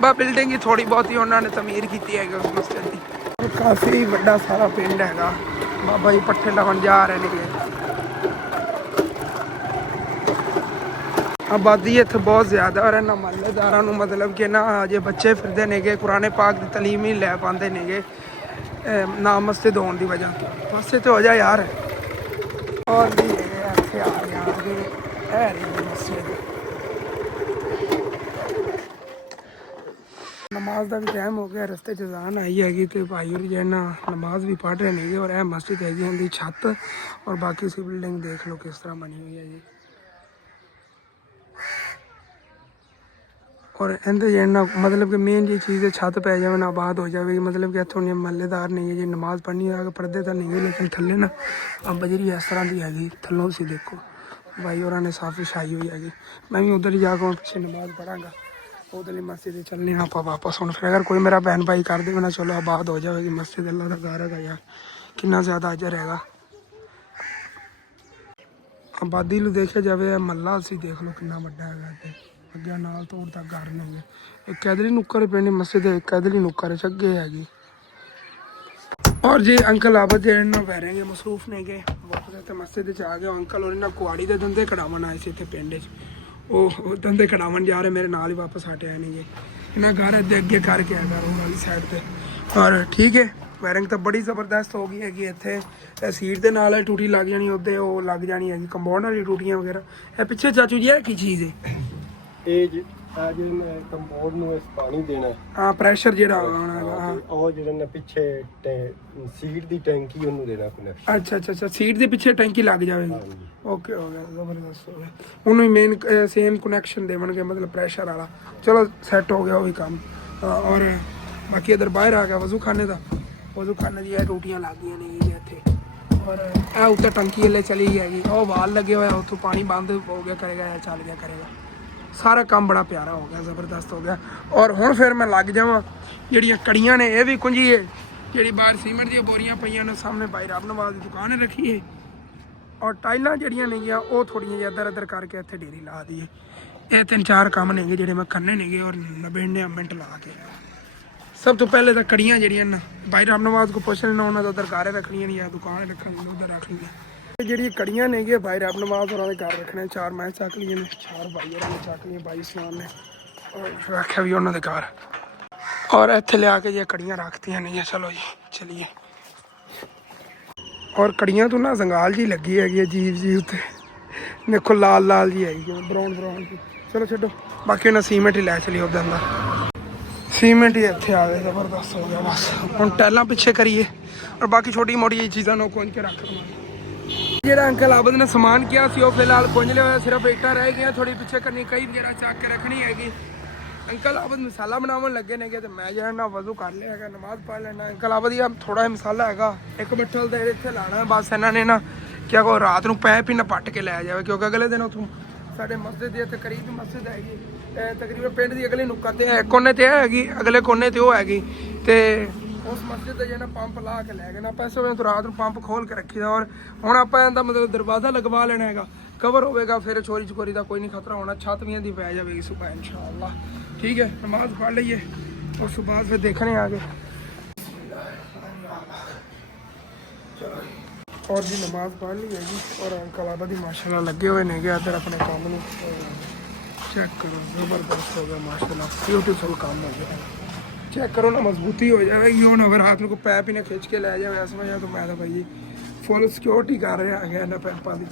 ਬਾ ਬਿਲਡਿੰਗ ਹੀ ਥੋੜੀ ਬਹੁਤੀ ਉਹਨਾਂ ਨੇ ਤਮੀਰ ਕੀਤੀ ਹੈਗੀ ਉਸ ਮਸਜਿਦ ਦੀ। ਕਾਫੀ ਵੱਡਾ ਸਾਰਾ ਪਿੰਡ ਹੈਗਾ। ਬਾਬਾ ਜੀ ਪੱਠੇ ਲਾਉਣ ਜਾ ਰਹੇ ਨੇ। ਆਬਾਦੀ ਇੱਥੇ ਬਹੁਤ ਜ਼ਿਆਦਾ ਔਰ ਇਹਨਾਂ ਮਹੱਲੇਦਾਰਾਂ ਨੂੰ ਮਤਲਬ ਕਿ ਨਾ ਅਜੇ ਬੱਚੇ ਫਿਰਦੇ ਨੇਗੇ ਕੁਰਾਨ ਪਾਕ ਦੀ ਤਾਲੀਮ ਹੀ ਲੈ ਪਾਉਂਦੇ ਨੇਗੇ ਨਾ ਮਸਜਿਦ ਹੋਣ ਦੀ ਵਜ੍ਹਾ ਤੋਂ। ਮਸਜਿਦ ਤੇ ਹੋ ਜਾ ਯਾਰ। ਔਰ ਵੀ ਇੱਥੇ ਆ ਜਾਣਗੇ ਇਹ ਰਹੀ ਮਸਜਿਦ। ਨਮਾਜ਼ ਦਾ ਵੀ ਟਾਈਮ ਹੋ ਗਿਆ ਰਸਤੇ 'ਚ ਜਾਨ ਆਈ ਹੈਗੀ ਤੇ ਭਾਈ ਹੋਰੀ ਜਿਹੜਾ ਨਾ ਨਮਾਜ਼ ਵੀ ਪੜ੍ਹ ਰਹੇ ਨੇਗੇ। ਔਰ ਇਹ ਮਸਜਿਦ ਹੈਗੀ ਹੁੰਦੀ ਛੱਤ ਔਰ ਬਾਕੀ ਸੀ ਬਿਲਡਿੰਗ ਦੇਖ ਲਓ ਕਿਸ ਤਰ੍ਹਾਂ ਬਣੀ ਹੋਈ ਹੈ ਜੀ। ਔਰ ਇਹਦੇ ਜਿਹੜਾ ਨਾ ਮਤਲਬ ਕਿ ਮੇਨ ਜੀ ਚੀਜ਼ ਛੱਤ ਪੈ ਜਾਵੇ ਨਾ ਆਬਾਦ ਹੋ ਜਾਵੇਗੀ। ਮਤਲਬ ਕਿ ਇੱਥੋਂ ਨੇ ਮਹੱਲੇਦਾਰ ਨਹੀਂ ਹੈ ਜੀ ਨਮਾਜ਼ ਪੜ੍ਹਨੀ ਆ ਕੇ ਪੜ੍ਹਦੇ ਤਾਂ ਨਹੀਂ ਹੈ ਲੇਕਿਨ ਥੱਲੇ ਨਾ ਬਜਰੀ ਇਸ ਤਰ੍ਹਾਂ ਦੀ ਹੈਗੀ ਥੱਲੋਂ ਤੁਸੀਂ ਦੇਖੋ ਭਾਈ ਹੋਰਾਂ ਨੇ ਸਾਫ ਵਿਛਾਈ ਹੋਈ ਹੈਗੀ। ਮੈਂ ਵੀ ਉੱਧਰ ਹੀ ਜਾ ਕੇ ਪਿੱਛੇ ਨਮਾਜ਼ ਪੜ੍ਹਾਂਗਾ ਉਹਦੇ ਲਈ ਮਸਜਿਦ ਚੱਲਣੇ ਆਪਾਂ ਵਾਪਸ। ਹੁਣ ਫਿਰ ਅਗਰ ਕੋਈ ਮੇਰਾ ਭੈਣ ਭਾਈ ਕਰ ਦੇਵੇ ਨਾ ਚਲੋ ਆਬਾਦ ਹੋ ਜਾਵੇਗੀ ਮਸਜਿਦ। ਅੱਲਾ ਦਾ ਘਰ ਹੈਗਾ ਯਾਰ ਕਿੰਨਾ ਜ਼ਿਆਦਾ ਅਜਰ ਹੈਗਾ। ਆਬਾਦੀ ਨੂੰ ਦੇਖਿਆ ਜਾਵੇ ਮਹੱਲਾ ਅਸੀਂ ਦੇਖ ਲਓ ਕਿੰਨਾ ਵੱਡਾ ਹੈਗਾ ਤੇ ਅੱਗੇ ਨਾਲ ਤੋੜ ਤੱਕ ਘਰ ਨਹੀਂ ਹੈ। ਇੱਕ ਇਧਰਲੀ ਨੁੱਕਰ ਪੈਣੀ ਮਸਜਿਦ ਇੱਕ ਇਧਰਲੀ ਨੁੱਕਰ ਅੱਗੇ ਹੈਗੀ। ਔਰ ਜੀ ਅੰਕਲ ਆਬਦ ਜਿਹੜੇ ਨਾ ਵੈਰੇਂਗੇ ਮਸਰੂਫ ਨੇਗੇ ਵਾਪਸ ਤੇ ਮਸਜਿਦ 'ਚ ਆ ਗਏ। ਅੰਕਲ ਔਰ ਇਹਨਾਂ ਕੁਆੜੀ ਦੇ ਦੰਦੇ ਕਢਾਵਣ ਆਏ ਸੀ ਇੱਥੇ ਪਿੰਡ 'ਚ। ਉਹ ਦੰਦੇ ਕਢਾਵਣ ਜਾ ਰਹੇ ਮੇਰੇ ਨਾਲ ਹੀ ਵਾਪਸ ਹਟ ਆਏ ਨੇਗੇ। ਇਹਨਾਂ ਘਰ ਦੇ ਅੱਗੇ ਕਰਕੇ ਆਇਆ ਰੋਡ ਵਾਲੀ ਸਾਈਡ ਤੇ। ਔਰ ਠੀਕ ਹੈ ਵਾਇਰਿੰਗ ਤਾਂ ਬੜੀ ਜ਼ਬਰਦਸਤ ਹੋ ਗਈ ਹੈਗੀ ਇੱਥੇ। ਸੀਟ ਦੇ ਨਾਲ ਟੂਟੀ ਲੱਗ ਜਾਣੀ ਉੱਤੇ ਉਹ ਲੱਗ ਜਾਣੀ ਹੈਗੀ ਕੰਪਾਊਂਡ ਵਾਲੀ ਟੂਟੀਆਂ ਵਗੈਰਾ। ਇਹ ਪਿੱਛੇ ਚਾਚੂ ਜੀ ਇਹ ਕੀ ਚੀਜ਼ ਹੈ? ਇਹ ਅੱਜ ਕੰਪਾਊਂਡ ਨੂੰ ਇਸ ਪਾਣੀ ਦੇਣਾ ਹਾਂ ਪ੍ਰੈਸ਼ਰ ਜਿਹੜਾ ਆਉਣਾ ਹੈਗਾ। ਉਹ ਜਿਹੜੇ ਨੇ ਪਿੱਛੇ ਸੀਟ ਦੀ ਟੈਂਕੀ ਉਹਨੂੰ ਦੇਣਾ ਕਨੈਕਸ਼ਨ। ਅੱਛਾ ਸੀਟ ਦੇ ਪਿੱਛੇ ਟੈਂਕੀ ਲੱਗ ਜਾਵੇਗੀ। ਓਕੇ ਹੋ ਗਿਆ ਜ਼ਬਰਦਸਤ ਹੋ ਗਿਆ। ਉਹਨੂੰ ਮੇਨ ਸੇਮ ਕਨੈਕਸ਼ਨ ਦੇਵਣਗੇ ਮਤਲਬ ਪ੍ਰੈਸ਼ਰ ਵਾਲਾ। ਚਲੋ ਸੈੱਟ ਹੋ ਗਿਆ ਉਹ ਵੀ ਕੰਮ। ਔਰ ਬਾਕੀ ਇਧਰ ਬਾਹਰ ਆ ਗਿਆ ਵਜ਼ੂ ਖਾਨੇ ਦਾ। ਵਜ਼ੂ ਖਾਨੇ ਦੀਆਂ ਟੂਟੀਆਂ ਲੱਗ ਗਈਆਂ ਨੇ ਜੀ ਇੱਥੇ। ਔਰ ਇਹ ਉੱਤੇ ਟੰਕੀ ਹਲੇ ਚਲੀ ਗਈ ਹੈਗੀ। ਉਹ ਵਾਲ ਲੱਗੇ ਹੋਇਆ ਉੱਥੋਂ ਪਾਣੀ ਬੰਦ ਹੋ ਗਿਆ ਕਰੇਗਾ ਜਾਂ ਚੱਲ ਗਿਆ ਕਰੇਗਾ। ਸਾਰਾ ਕੰਮ ਬੜਾ ਪਿਆਰਾ ਹੋ ਗਿਆ ਜ਼ਬਰਦਸਤ ਹੋ ਗਿਆ। ਔਰ ਹੁਣ ਫਿਰ ਮੈਂ ਲੱਗ ਜਾਵਾਂ ਜਿਹੜੀਆਂ ਕੜੀਆਂ ਨੇ ਇਹ ਵੀ ਕੁੰਝੀਏ ਜਿਹੜੀ ਬਾਹਰ ਸੀਮੈਂਟ ਦੀਆਂ ਬੋਰੀਆਂ ਪਈਆਂ ਨੇ ਸਾਹਮਣੇ ਭਾਈ ਰੱਬ ਨਵਾਜ਼ ਦੀ ਦੁਕਾਨ ਰੱਖੀ ਹੈ। ਔਰ ਟਾਈਲਾਂ ਜਿਹੜੀਆਂ ਨੇਗੀਆਂ ਉਹ ਥੋੜ੍ਹੀਆਂ ਜਿਹਾ ਇੱਧਰ ਉੱਧਰ ਕਰਕੇ ਇੱਥੇ ਡੇਰੀ ਲਾ ਦਈਏ। ਇਹ 3-4 ਕੰਮ ਨੇਗੇ ਜਿਹੜੇ ਮੈਂ ਕਰਨੇ ਨੇਗੇ ਔਰ 90 ਮਿੰਟ ਲਾ ਕੇ। ਸਭ ਤੋਂ ਪਹਿਲੇ ਤਾਂ ਕੜੀਆਂ ਜਿਹੜੀਆਂ ਨਾ ਭਾਈ ਰੱਬ ਨਵਾਜ਼ ਕੋ ਪੁੱਛ ਲੈਣਾ ਉਹਨਾਂ ਦਾ ਉੱਧਰ ਘਰ ਰੱਖਣੀਆਂ ਨੇ ਜਾਂ ਦੁਕਾਨ ਰੱਖਣੀ ਉੱਧਰ ਰੱਖ ਲਈਆਂ। ਜਿਹੜੀ ਕੜੀਆਂ ਨੇਗੀਆਂ ਭਾਈ ਰੱਬ ਨਵਾਜ਼ ਉਹਨਾਂ ਦੇ ਘਰ ਰੱਖਣੇ। 4 ਮੈਂ ਚੱਕ ਲਈਆਂ ਨੇ 4 ਭਾਈ ਹੋਰਾਂ ਨੇ ਚੱਕ ਲਈਆਂ ਭਾਈ ਸਲਾਮ ਨੇ ਔਰ ਰੱਖਿਆ ਵੀ ਉਹਨਾਂ ਦੇ ਘਰ। ਔਰ ਇੱਥੇ ਲਿਆ ਕੇ ਜੇ ਕੜੀਆਂ ਰੱਖਤੀਆਂ ਨੇ ਚਲੋ ਜੀ ਚਲੀਏ। ਔਰ ਕੜੀਆਂ ਤੋਂ ਨਾ ਜ਼ੰਗਾਲ ਜੀ ਲੱਗੀ ਹੈਗੀ ਅਜੀਬ ਜੀ ਉੱਤੇ ਦੇਖੋ ਲਾਲ ਜੀ ਹੈਗੀ ਜਿਵੇਂ ਬਰਾਊਨ ਜੀ। ਚਲੋ ਛੱਡੋ ਬਾਕੀ ਉਹਨਾਂ ਸੀਮੈਂਟ ਹੀ ਲੈ ਚਲੀ ਉੱਦਾਂ ਦਾ ਸੀਮੈਂਟ ਹੀ ਇੱਥੇ ਆ ਗਏ ਜ਼ਬਰਦਸਤ ਹੋ ਗਿਆ। ਬਸ ਹੁਣ ਟੈਲਾਂ ਪਿੱਛੇ ਕਰੀਏ ਔਰ ਬਾਕੀ ਛੋਟੀ ਮੋਟੀ ਚੀਜ਼ਾਂ ਨੂੰ ਕੁੰਝ ਕੇ ਰੱਖ ਲਵਾਂਗੇ। ਜਿਹੜਾ ਅੰਕਲ ਆਬਦ ਨੇ ਸਮਾਨ ਕਿਹਾ ਸੀ ਉਹ ਫਿਲਹਾਲ ਕੁੰਝ ਲਿਆ ਹੋਇਆ। ਸਿਰਫ ਇੱਟਾਂ ਰਹਿ ਗਈਆਂ ਥੋੜੀ ਪਿੱਛੇ ਕਰਨੀ ਕਈ ਵਗੈਰਾ ਚੱਕ ਕੇ ਰੱਖਣੀ ਹੈਗੀ। ਅੰਕਲ ਆਬਦ ਮਸਾਲਾ ਬਣਾਉਣ ਲੱਗੇ ਨੇਗੇ ਤੇ ਮੈਂ ਜਿਹੜਾ ਨਾ ਵਜ਼ੂ ਕਰ ਲਿਆ ਹੈਗਾ, ਨਮਾਜ਼ ਪੜ੍ਹ ਲੈਣਾ। ਅੰਕਲ ਆਬਦ ਦਾ ਥੋੜਾ ਜਿਹਾ ਮਸਾਲਾ ਹੈਗਾ, ਇੱਕ ਬੱਠਲ ਦੇ ਇੱਥੇ ਲਾਣਾ ਬਸ। ਇਹਨਾਂ ਨੇ ਨਾ ਕਿਹਾ ਕੋ ਰਾਤ ਨੂੰ ਪੈਪ ਹੀ ਨਾ ਪੱਟ ਕੇ ਲੈ ਜਾਵੇ, ਕਿਉਂਕਿ ਅਗਲੇ ਦਿਨ ਉੱਥੋਂ ਸਾਡੇ ਮਸਜਿਦ ਦੇ ਤਕਰੀਬ ਮਸਜਿਦ ਹੈਗੀ, ਤਕਰੀਬਨ ਪਿੰਡ ਦੀ ਅਗਲੀ ਨੁੱਕਰ ਤੇ ਹੈ, ਕੋਨੇ ਤੇ ਹੈਗੀ, ਅਗਲੇ ਕੋਨੇ ਤੇ ਉਹ ਹੈਗੀ, ਤੇ ਉਸ ਮਸਜਿਦ ਦਾ ਜਿਹੜਾ ਪੰਪ ਲਾ ਕੇ ਲੈ ਗਏ ਨਾ ਪੈਸੇ ਹੋਵੇ ਤਾਂ ਰਾਤ ਨੂੰ ਪੰਪ ਖੋਲ ਕੇ ਰੱਖੀ ਦਾ। ਔਰ ਹੁਣ ਆਪਾਂ ਇਹਦਾ ਮਤਲਬ ਦਰਵਾਜ਼ਾ ਲਗਵਾ ਲੈਣਾ ਹੈਗਾ, ਕਵਰ ਹੋਵੇਗਾ, ਫਿਰ ਚੋਰੀ ਚਕੋਰੀ ਦਾ ਕੋਈ ਨਹੀਂ ਖਤਰਾ ਹੋਣਾ। ਛੱਤ ਵੀ ਦੀ ਪੈ ਜਾਵੇਗੀ ਸੁਬਹ ਇਨਸ਼ਾਅੱਲਾ। ਠੀਕ ਹੈ, ਨਮਾਜ਼ ਪੜ੍ਹ ਲਈਏ ਉਸ ਤੋਂ ਬਾਅਦ ਫਿਰ ਦੇਖਣੇ ਆਗੇ। और जी नमाज पढ़ ली है जी, और अंकल आबा दी माशाल्लाह लगे हुए ने गया इधर अपने काम में। चेक करो, ज़बरदस्त हो गया माशाल्लाह, ब्यूटीफुल काम हो गया। चेक करो ना, मजबूती हो जाएगी। यूँ ना अगर हाथ में को पैप ही ना खिंच के ले जाए ऐसा वजह, तो मैं तो भाई फुल सिक्योरिटी कर रहा है ना पैपा की,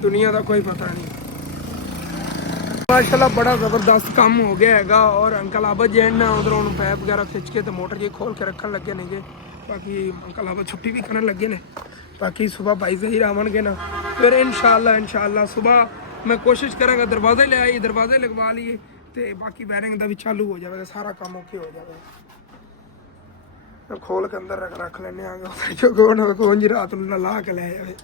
दुनिया का कोई पता नहीं। माशाल्लाह बड़ा ज़बरदस्त काम हो गया हैगा। और अंकल आबा जी ने उधरों पैप वगैरह खिंच के तो मोटर जी खोल के रखने लगे ने। बाकी अंकल आबा छुट्टी भी करने लगे ने। बाकी सुबह भाई ज़हीर आवेंगे ना, फिर इंशाअल्लाह सुबह मैं कोशिश करांगा दरवाजे ले आई, दरवाजे लगवा लिए, तो बाकी वायरिंग का भी चालू हो जाएगा, सारा काम ओके हो जाएगा। खोल के अंदर रख लेने आगे, क्योंकि कौन जी रात में ला के ले जाए।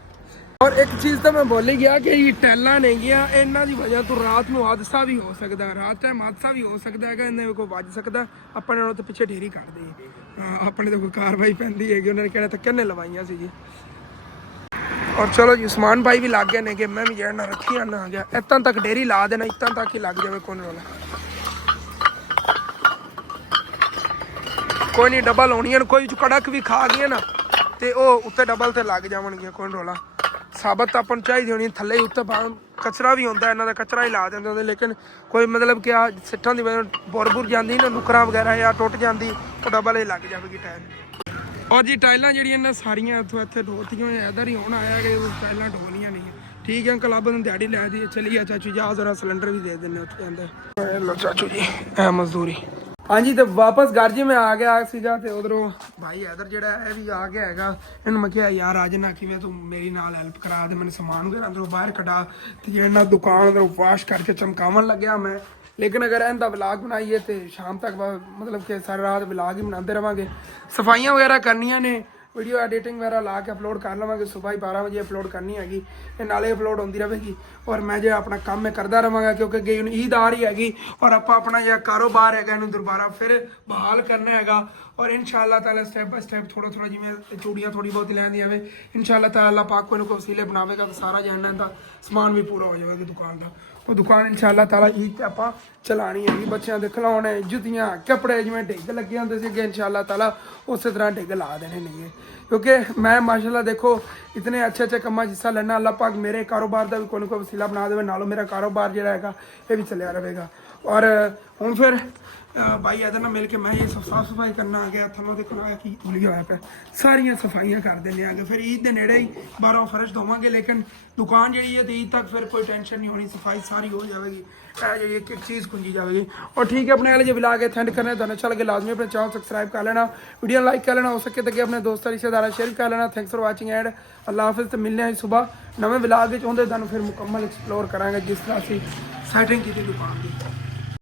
और एक चीज़ तो मैं बोल ही गया कि ये टैलां नहीं गया, इन्हों की वजह तो रात में हादसा भी हो सकता है, रात टाइम हादसा भी हो सकता है, इन्हें कोई वज सकता, अपने तो पिछे ढेरी कर दी। अपने तो कोई कार्रवाई पैंती है, उन्होंने कहना तो किन्ने लवाइया सी जी। और चलो जी उस्मान भाई भी लग गए ने कि मैं भी जरा रखी आना आ गया। इतना तक डेरी ला देना, इतना तक ही लग जाए, कौन रोला कोई नहीं। डबल होनी है, कोई कड़क भी खा गई ना तो वह उत्ते डबल से लग जाएगी, कौन रोला। साबत तो अपन चाहिए होनी थले उत्ते कचरा भी होंगे, इन्हों का कचरा ही ला देंगे, लेकिन कोई मतलब कि आ सिट्टां की वजह बुर जाती ना, नुकरा वगैरह या टुट जाती, तो डबल ही लग जाएगी टाइम। और जी टाइलां जिहड़ियां सारियां इत्थों इत्थे ढोतियां इधर ही होना आया कि टाइलां ढोलियां नहीं है। ठीक है, क्लब ने दिहाड़ी लै दी। चलिए चाचू जी आओ जरा सिलेंडर भी दे देने उत्थे अंदर। लो चाचू जी है मजदूरी। हाँ जी, तो वापस घर जी मैं आ गया सीगा, तो उधरों भाई इधर जिहड़ा है भी आ गया हैगा। इन्हूं मैं कहा यार आज ना किवें तू मेरी नाल हेल्प करा दे, मैंने समान वगैरह अंदरों बाहर कढ़ा, तो जिहड़ा दुकान अंदरों वाश करके चमकावन लग्या मैं। लेकिन अगर इनका व्लॉग बनाइए तो शाम तक मतलब कि सारी रात व्लॉग ही बनाते रहेंगे। सफाइयाँ वगैरह करनिया ने, वीडियो एडिटिंग वगैरह ला के अपलोड कर लवेंगे। सुबह ही 12 बजे अपलोड करनी हैगी, नाले अपलोड होती रहेगी। और मैं जो अपना काम मैं करता रहांगा, क्योंकि गई हूँ ईद आ रही हैगी, और आप अपना जो कारोबार है इन्हूं दोबारा फिर बहाल करना हैगा। और इंशाअल्लाह ताला स्टैप बाय स्टैप थोड़ा थोड़ा जिवें चूड़ियाँ थोड़ी बहुत लैंदी आवे, इंशाअल्लाह ताला अल्लाह पाक को इन्हूं वसीले बनावेगा, तो सारा जो इन्हां समान भी पूरा हो जाएगा दुकान का। वो दुकान इंशाअल्लाह ताला ईद ते आपां चलानी हैगी। बच्चों के खिलौने, जुत्तियां, कपड़े जिवें डिग लगे होंदे सी, इंशाअल्लाह ताला उस तरह डिग ला देने नहीं है। क्योंकि मैं माशाअल्लाह देखो इतने अच्छे अच्छे कामां हिस्सा लेना, अल्लाह पाक मेरे कारोबार का भी कोई ना कोई वसीला बना देवे, नालों मेरा कारोबार जिहड़ा हैगा ये भी चलिया रहेगा। और हुण फिर भाई इधर ना मिल के मैं ये साफ सफाई करना आ गया। थमो देखो आया कि भूलिया होया पे, सारियां सफाइयां कर देने आगे। फिर ईद के नेड़े ही 12 फर्श धोवांगे, लेकिन दुकान जी है तो ईद तक फिर कोई टेंशन नहीं होनी, सफाई सारी हो जाएगी, जी एक एक चीज़ खुंजी जाएगी। और ठीक है, अपने वाले जो बिला के ठंड करने तो अच्छा लगे लाजमी अपने चैनल सब्सक्राइब कर लेना, वीडियो लाइक कर लेना, हो सके तो अपने दोस्तों रिश्तेदार शेयर कर लेना। थैंक्स फॉर वाचिंग एंड अल्लाह हाफिज़। तो मिलने हैं सुबह नवे बिलाग होंगे, फिर मुकम्मल एक्सप्लोर करांगे जिस तरह से सेटिंग की थी दुकान की।